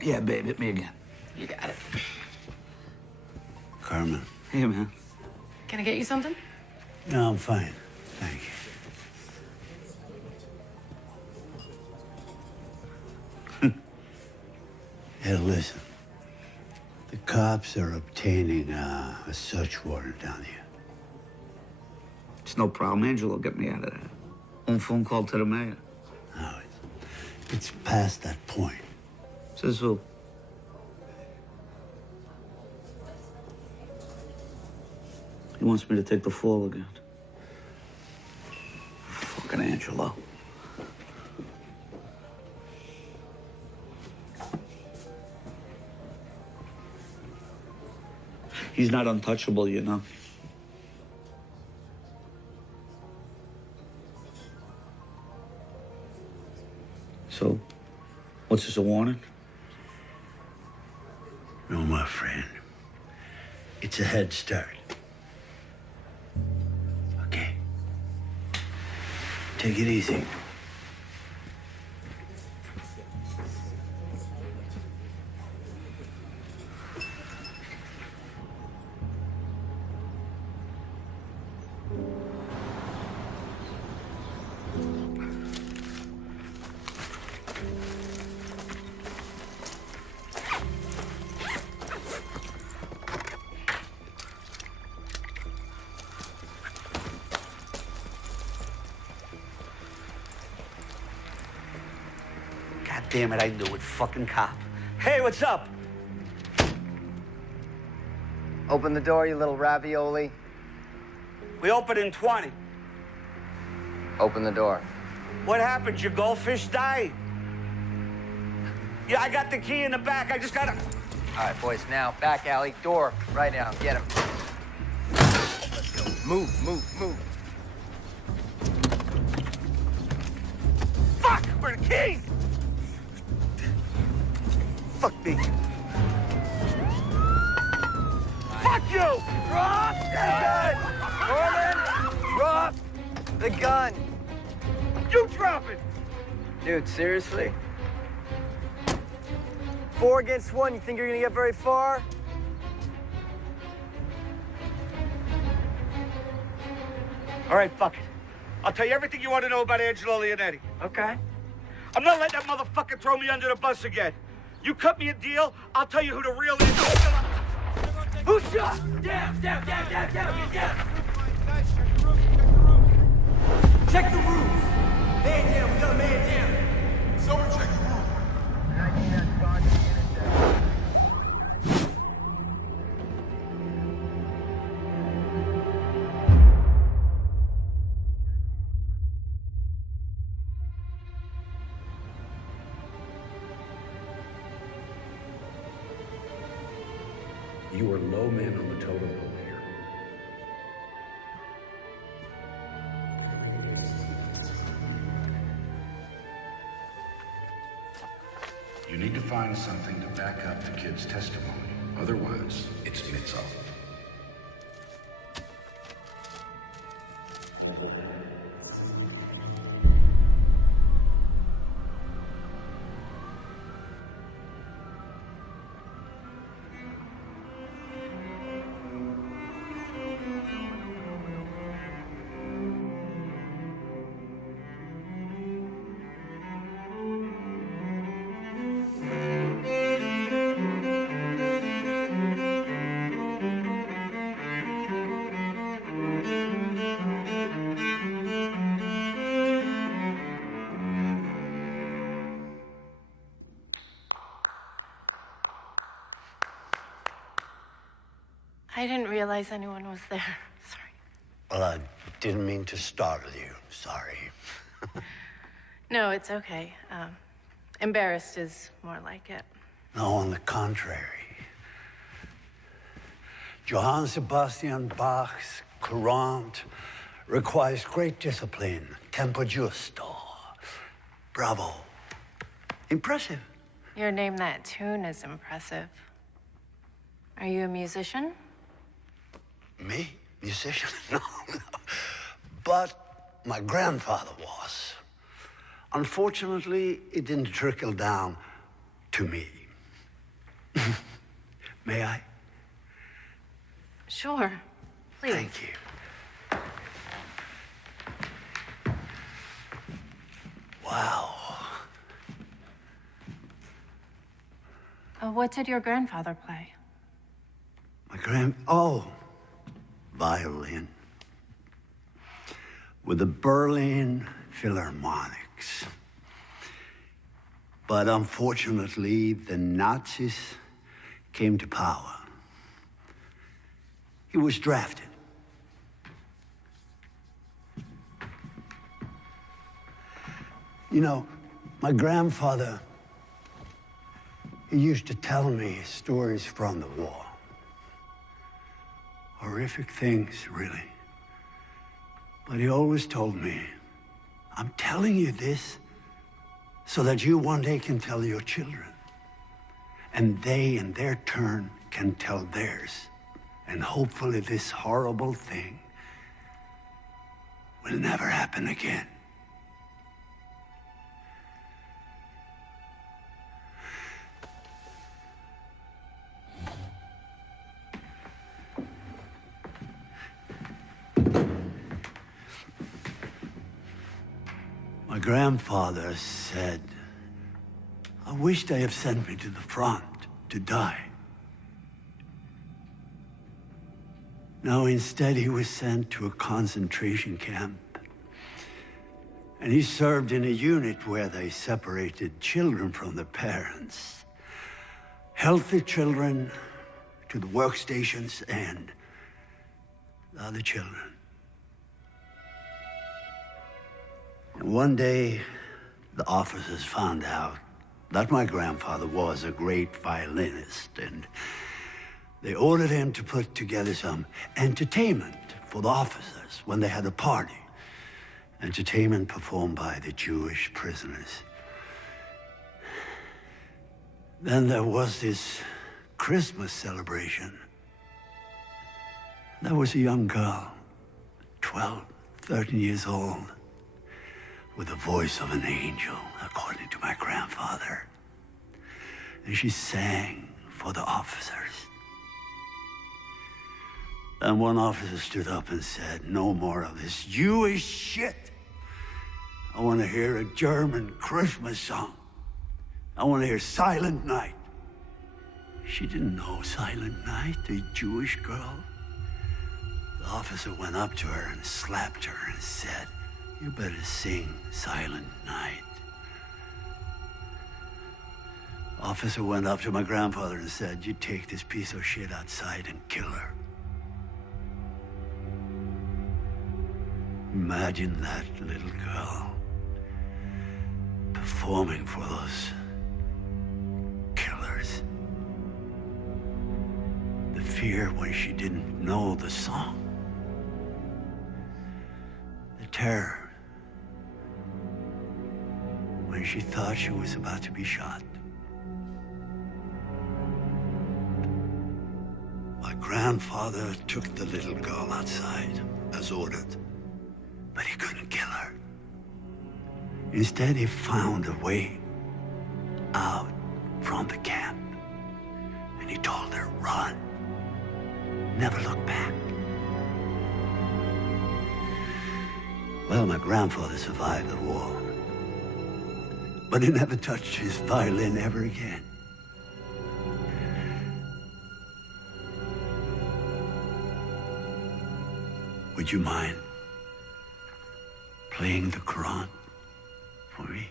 Yeah, babe, hit me again. You got it. Carmen. Hey, man. Can I get you something? No, I'm fine. Thank you. Hey, listen. The cops are obtaining a search warrant down here. It's no problem. Angela will get me out of that. One phone call to the mayor. No, it's past that point. Says who? He wants me to take the fall again. Fucking Angelo. He's not untouchable, you know. So, what's this, a warning? No, my friend. It's a head start. Okay? Take it easy. God damn it, I knew it. Fucking cop. Hey, what's up? Open the door, you little ravioli. We open in 20. Open the door. What happened? Your goldfish died? Yeah, I got the key in the back. I just gotta... All right, boys, now, back alley, door, right now, get him. Let's go. Move, move, move. Fuck! Where the keys? Fuck me. Fuck you! Drop the gun! Norman, drop the gun! You drop it! Dude, seriously? 4 against 1, you think you're gonna get very far? All right, fuck it. I'll tell you everything you want to know about Angelo Leonetti. Okay. I'm not letting that motherfucker throw me under the bus again. You cut me a deal, I'll tell you who the real is. Who shot? Down, down, down, down, down, down. Check the roofs. Man down, we got a man down. Someone check the roof. You are low man on the totem pole here. You need to find something to back up the kid's testimony. Otherwise, it's mitts off. I didn't realize anyone was there. Sorry. Well, I didn't mean to startle you. Sorry. No, it's okay. Embarrassed is more like it. No, on the contrary. Johann Sebastian Bach's Courant requires great discipline, tempo giusto. Bravo. Impressive. Your name that tune is impressive. Are you a musician? Me? Musician? No, no. But my grandfather was. Unfortunately, it didn't trickle down to me. May I? Sure. Please. Thank you. Wow. What did your grandfather play? Oh, violin. With the Berlin Philharmonics. But unfortunately, the Nazis came to power. He was drafted. You know, my grandfather, he used to tell me stories from the war. Horrific things, really. But he always told me, I'm telling you this so that you one day can tell your children. And they, in their turn, can tell theirs. And hopefully this horrible thing will never happen again. My grandfather said, I wish they had sent me to the front to die. No, instead he was sent to a concentration camp. And he served in a unit where they separated children from their parents. Healthy children to the workstations and the other children. And one day, the officers found out that my grandfather was a great violinist, and they ordered him to put together some entertainment for the officers when they had a party. Entertainment performed by the Jewish prisoners. Then there was this Christmas celebration. There was a young girl, 12, 13 years old, with the voice of an angel, according to my grandfather. And she sang for the officers. Then one officer stood up and said, no more of this Jewish shit. I want to hear a German Christmas song. I want to hear Silent Night. She didn't know Silent Night, the Jewish girl. The officer went up to her and slapped her and said, "You better sing Silent Night." Officer went up to my grandfather and said, "You take this piece of shit outside and kill her." Imagine that little girl performing for those killers. The fear when she didn't know the song. The terror when she thought she was about to be shot. My grandfather took the little girl outside as ordered, but he couldn't kill her. Instead, he found a way out from the camp, and he told her, "Run, never look back." Well, my grandfather survived the war, but he never touched his violin ever again. Would you mind playing the Quran for me?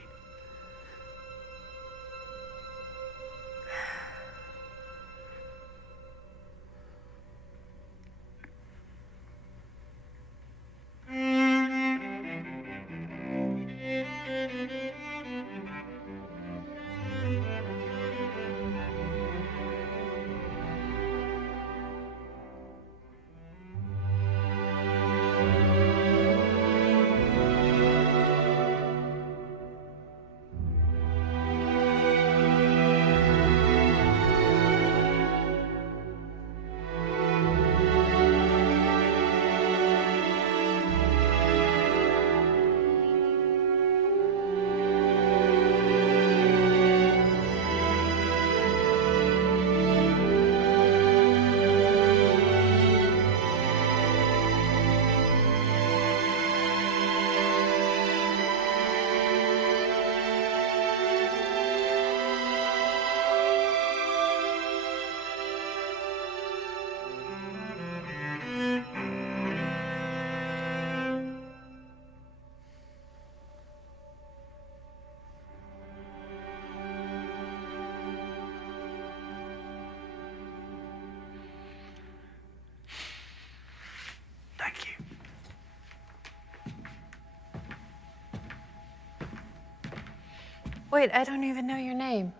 Wait, I don't even know your name.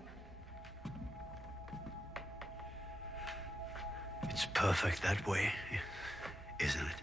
It's perfect that way, isn't it?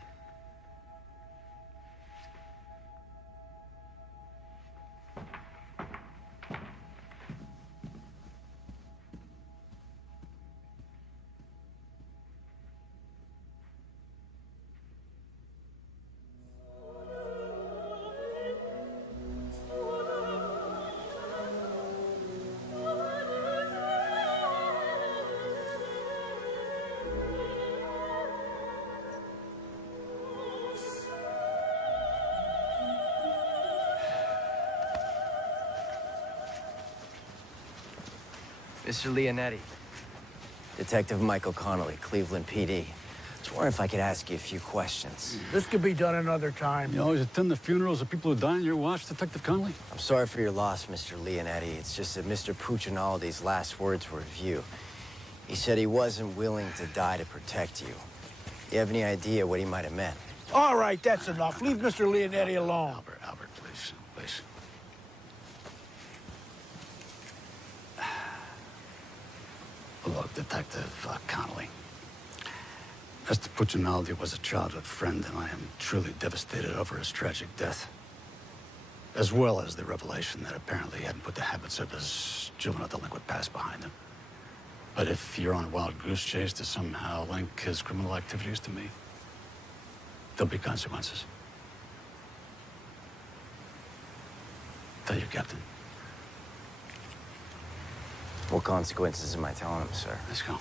Mr. Leonetti. Detective Michael Connolly, Cleveland PD. I was wondering if I could ask you a few questions. This could be done another time. You always attend the funerals of people who die on your watch, Detective Connolly? I'm sorry for your loss, Mr. Leonetti. It's just that Mr. Puccinaldi's last words were of you. He said he wasn't willing to die to protect you. You have any idea what he might have meant? All right, that's enough. Leave Mr. Leonetti alone. Albert, please, please. Look, Detective Connolly. Mr. Puccinaldi was a childhood friend, and I am truly devastated over his tragic death. As well as the revelation that apparently he hadn't put the habits of his juvenile delinquent past behind him. But if you're on a wild goose chase to somehow link his criminal activities to me, there'll be consequences. Tell your captain. What consequences am I telling him, sir? Let's go.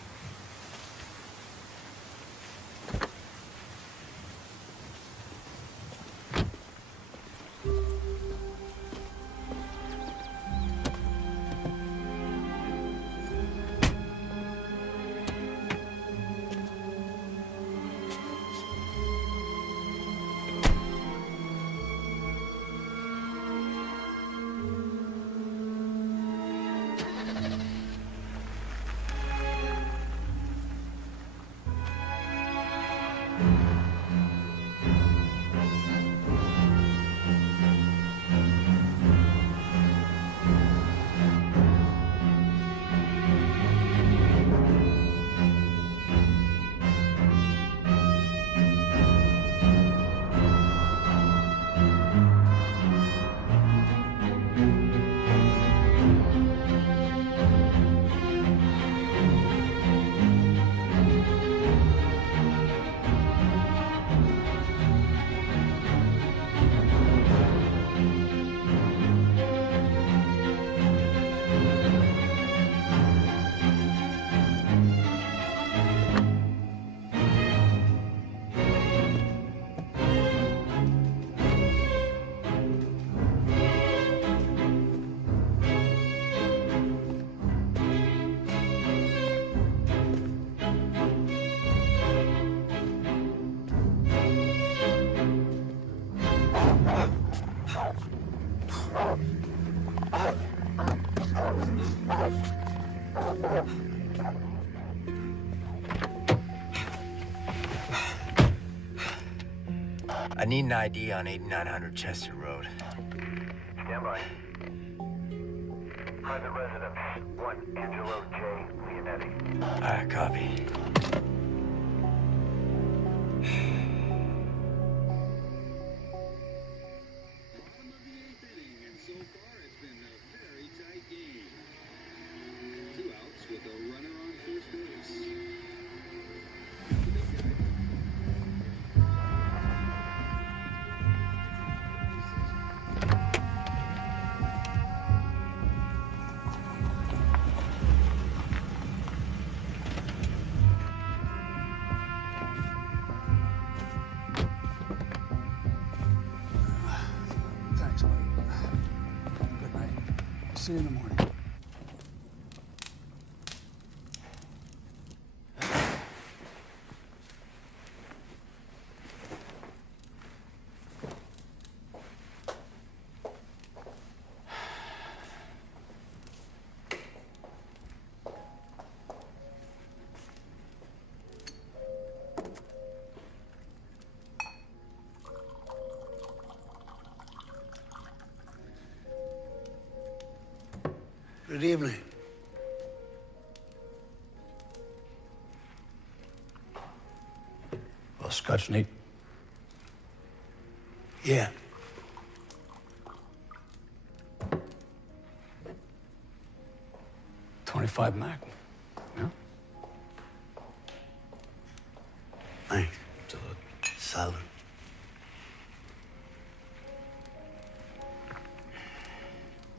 I need an ID on 8900 Chester Road. Stand by. Private residence, 1 Angelo J. Leonetti. All right, copy. Thanks, buddy. Good night. See you in the morning. Good evening. Well, Scotch neat. Yeah. .25 Mac. Yeah. Thanks. Salute.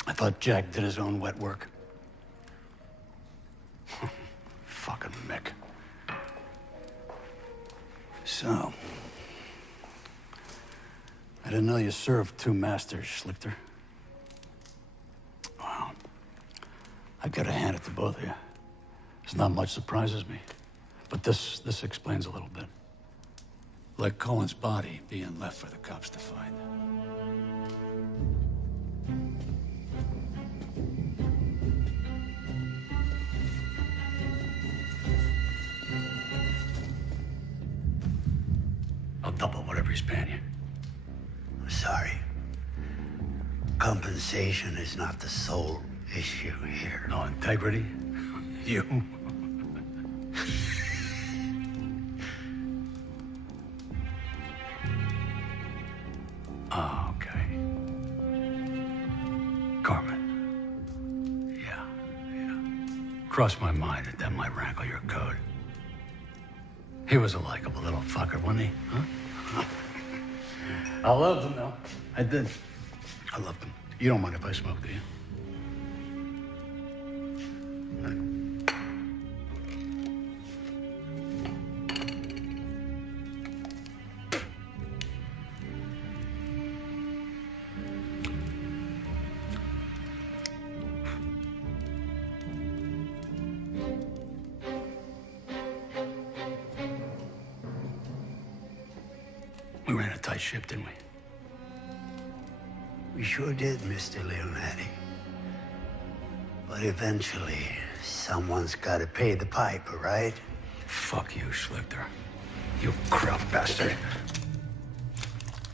I thought Jack did his own wet work. Fucking Mick. So, I didn't know you served two masters, Schlichter. Wow. I gotta hand it to both of you. There's not much surprises me, but this explains a little bit. Like Cohen's body being left for the cops to find. I'll double whatever he's paying you. I'm sorry. Compensation is not the sole issue here. No integrity? You? Oh, okay. Carmen. Yeah. Crossed my mind that might rankle your code. He was a likable little fucker, wasn't he? Huh? I loved him, though. I did. I loved him. You don't mind if I smoke, do you? We ran a tight ship, didn't we? We sure did, Mr. Leonetti. But eventually, someone's got to pay the piper, right? Fuck you, Schlichter. You corrupt bastard.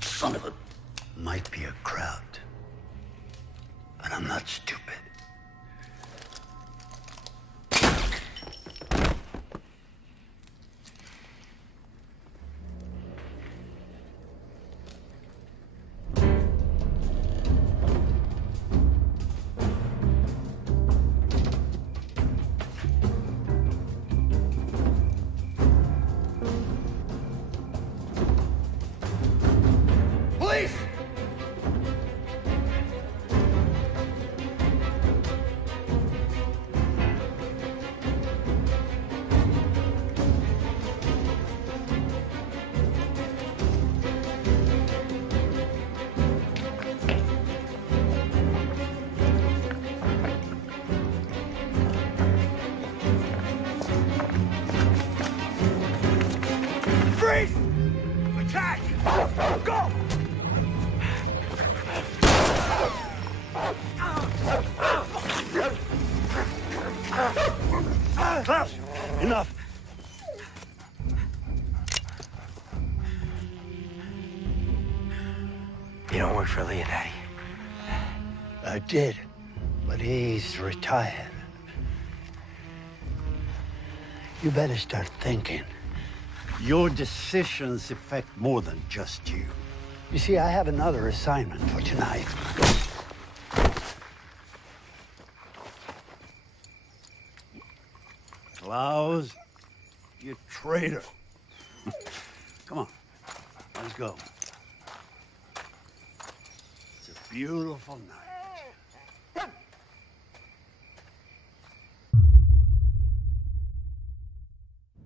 Son of a... Might be a crowd, but I'm not stupid. Klaus, enough. You don't work for Leonetti. I did, but he's retired. You better start thinking. Your decisions affect more than just you. You see, I have another assignment for tonight. Klaus, you traitor. Come on, let's go. It's a beautiful night.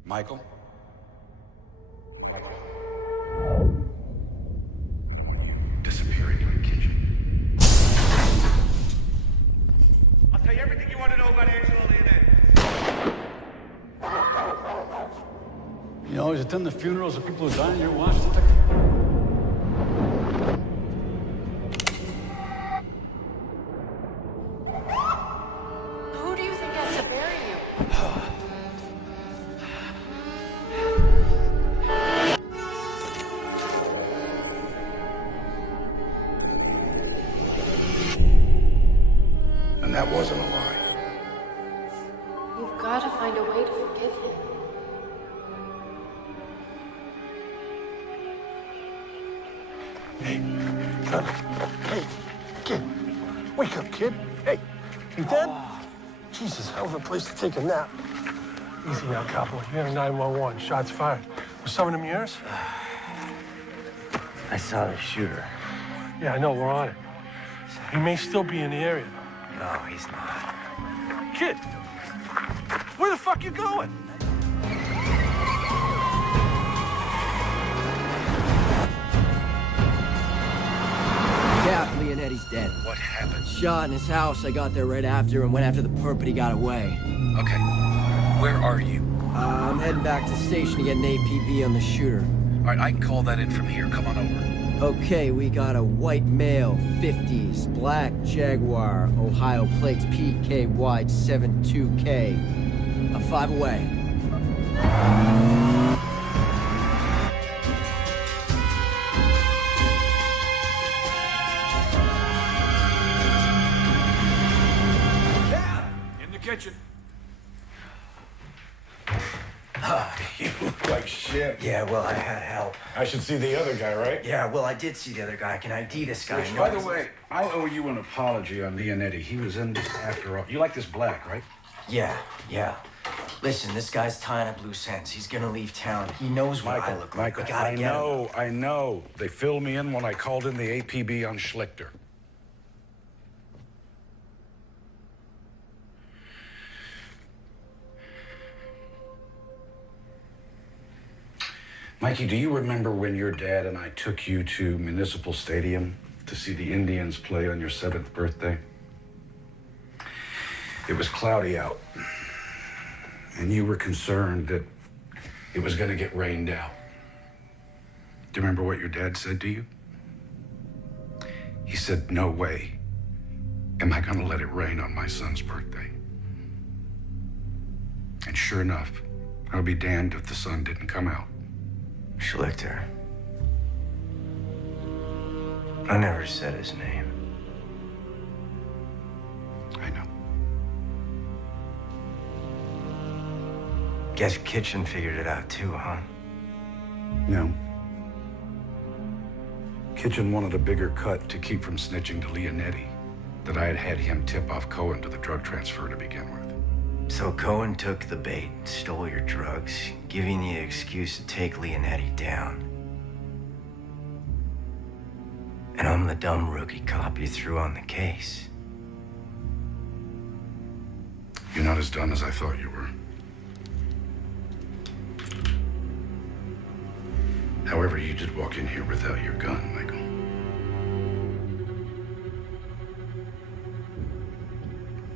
Michael? Michael. Disappearing in the kitchen. I'll tell you everything you want to know about Angelo Leonetti. You always attend the funerals of people who died in your Washington. Who do you think has to bury you? And that wasn't a lie. You've got to find a way to forgive him. Hey, hey, kid. Wake up, kid. Hey, you dead? Jesus, hell of a place to take a nap. Easy now, Capo. You're in 911. Shots fired. Was some of them yours? I saw the shooter. Yeah, I know. We're on it. He may still be in the area. No, he's not. Kid, where the fuck you going? Yeah, Leonetti's dead. What happened? Shot in his house. I got there right after and went after the perp, but he got away. Okay. Where are you? I'm heading back to the station to get an APB on the shooter. All right, I can call that in from here. Come on over. Okay, we got a white male, 50s, black Jaguar, Ohio plates PKY72K. A 5 away. In the kitchen. You look like shit. Yeah, well, I had help. I should see the other guy, right? Yeah, well, I did see the other guy. I can ID this guy. Which, by the way, I owe you an apology on Leonetti. He was in this after all. You like this black, right? Yeah. Listen, this guy's tying up loose ends. He's gonna leave town. He knows what I look like. Michael, We gotta get him. I know. They filled me in when I called in the APB on Schlichter. Mikey, do you remember when your dad and I took you to Municipal Stadium to see the Indians play on your 7th birthday? It was cloudy out, and you were concerned that it was going to get rained out. Do you remember what your dad said to you? He said, "No way am I going to let it rain on my son's birthday." And sure enough, I'll be damned if the sun didn't come out. Schlichter. I never said his name. I know. Guess Kitchen figured it out too, huh? No. Kitchen wanted a bigger cut to keep from snitching to Leonetti that I had had him tip off Cohen to the drug transfer to begin with. So Cohen took the bait, stole your drugs, giving the excuse to take Leonetti down. And I'm the dumb rookie cop you threw on the case. You're not as dumb as I thought you were. However, you did walk in here without your gun, Michael.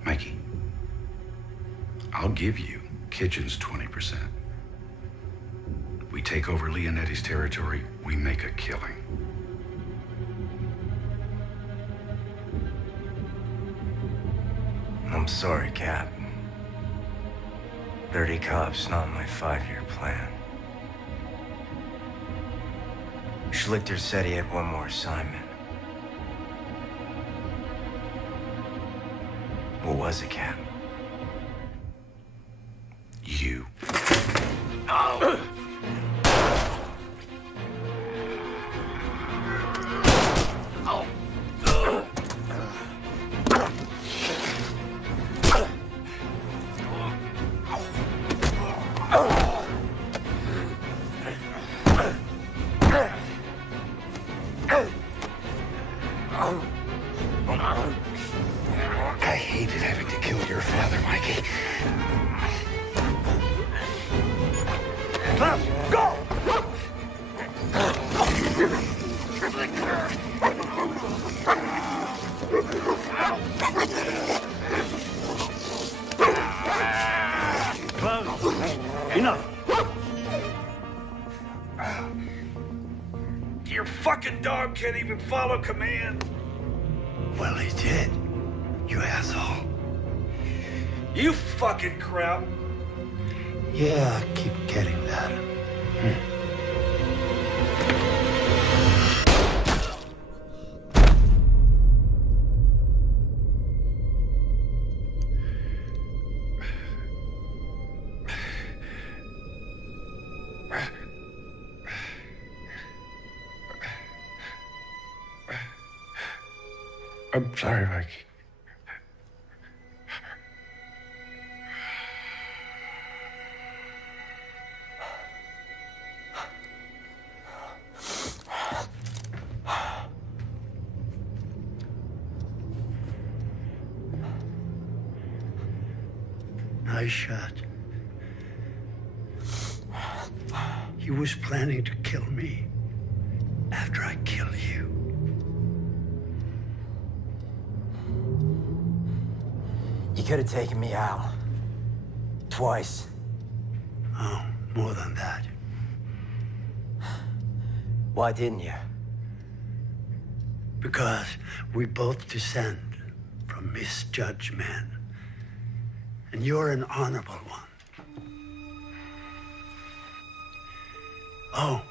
Mikey, I'll give you Kitchen's 20%. We take over Leonetti's territory, we make a killing. I'm sorry, Cap. 30 cops, not my 5-year plan. Schlichter said he had one more assignment. What was it, Cap? You. Oh! I hated having to kill your father, Mikey. Go! Enough. Your fucking dog can't even follow command. Well, he did. You asshole. You fucking crap. Yeah, I keep getting that. I'm sorry, Mikey. Nice shot. He was planning to kill me after I kill you. You could have taken me out. Twice. Oh, more than that. Why didn't you? Because we both descend from misjudged men. And you're an honorable one. Oh,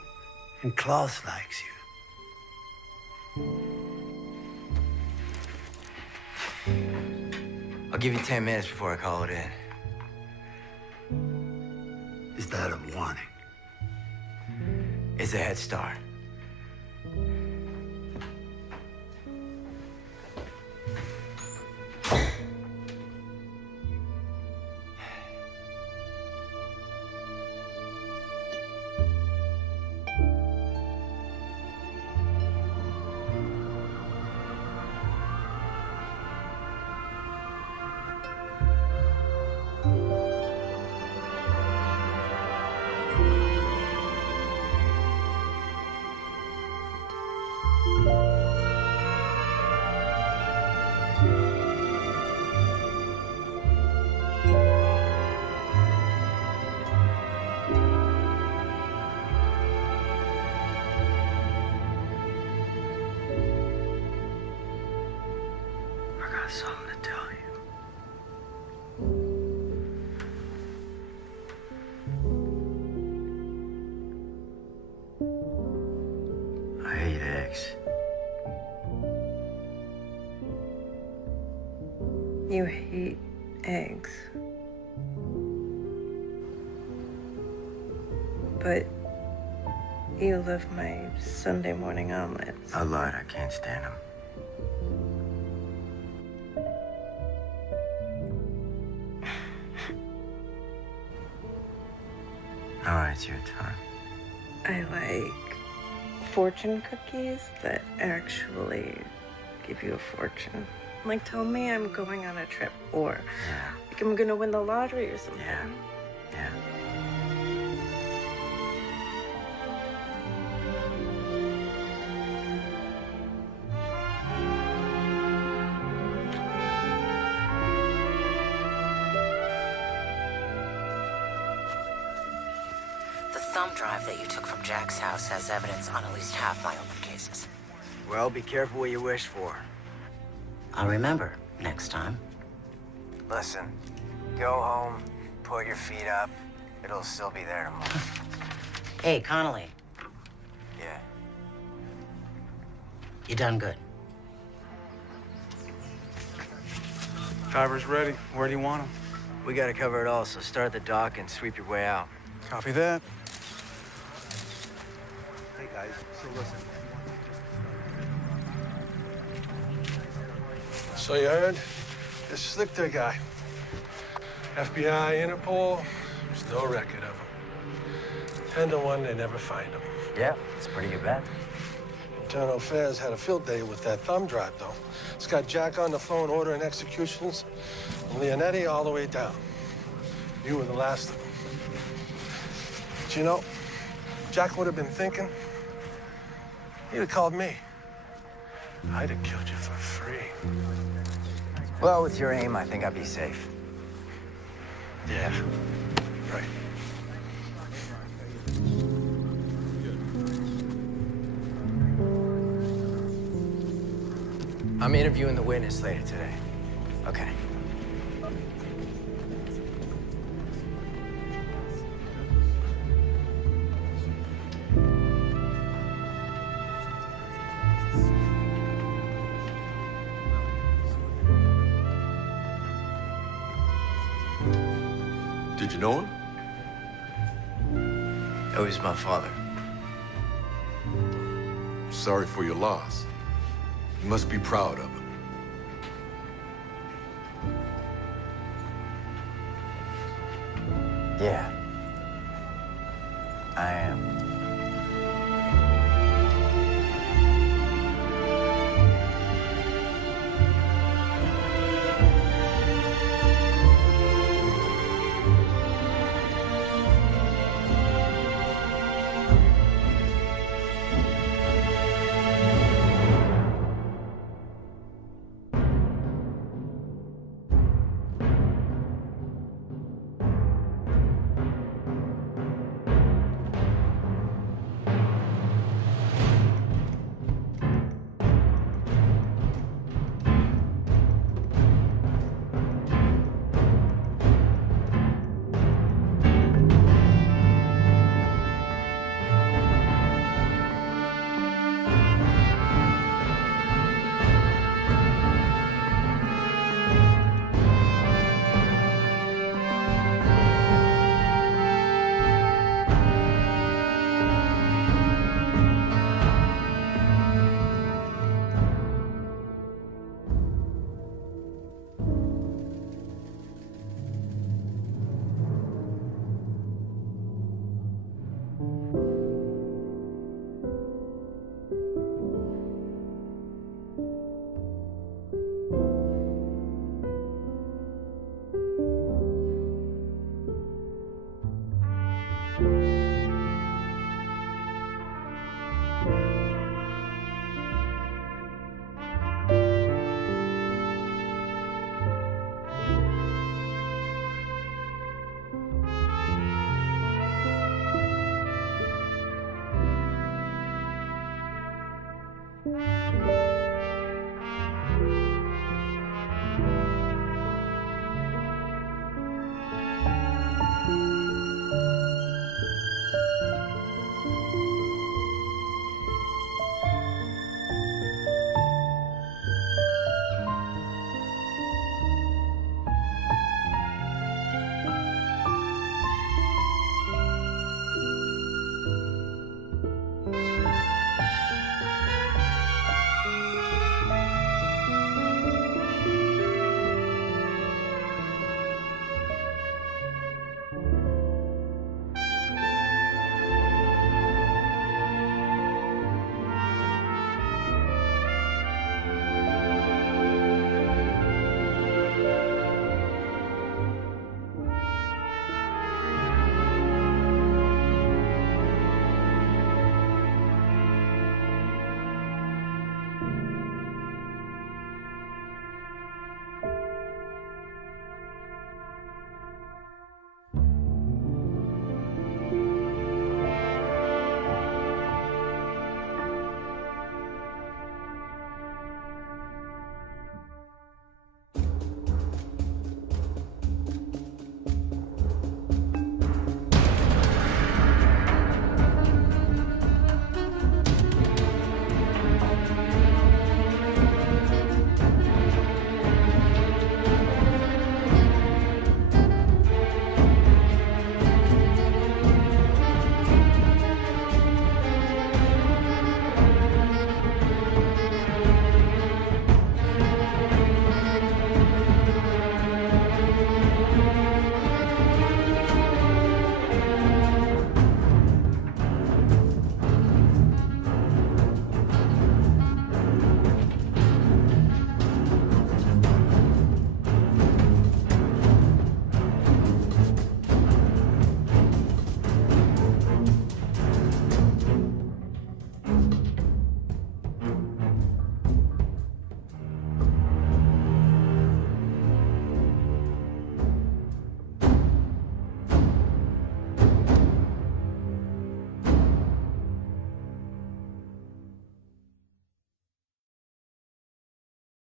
and Klaus likes you. I'll give you 10 minutes before I call it in. Is that a warning? It's a head start. Something to tell you. I hate eggs. You hate eggs. But you love my Sunday morning omelets. I lied, I can't stand them. All right, it's your turn. I like fortune cookies that actually give you a fortune. Like, tell me I'm going on a trip, or like I'm gonna win the lottery or something. Yeah. The thumb drive that you took from Jack's house has evidence on at least half my open cases. Well, be careful what you wish for. I'll remember next time. Listen, go home, put your feet up, it'll still be there tomorrow. Hey, Connolly, Yeah. you done good. Driver's ready. Where do you want him? We gotta cover it all, so start at the dock and sweep your way out. Copy that. Hey, guys, so listen. So you heard? This Slichter guy. FBI, Interpol, there's no record of him. 10 to 1, they never find him. Yeah, it's a pretty good bet. Internal Affairs had a field day with that thumb drive, though. It's got Jack on the phone ordering executions, and Leonetti all the way down. You were the last of them. But you know, Jack would have been thinking, he'd have called me. I'd have killed you for free. Well, with your aim, I think I'd be safe. Yeah, right. I'm interviewing the witness later today. Okay. Did you know him? Oh, he's my father. Sorry for your loss. You must be proud of him. Yeah. I am.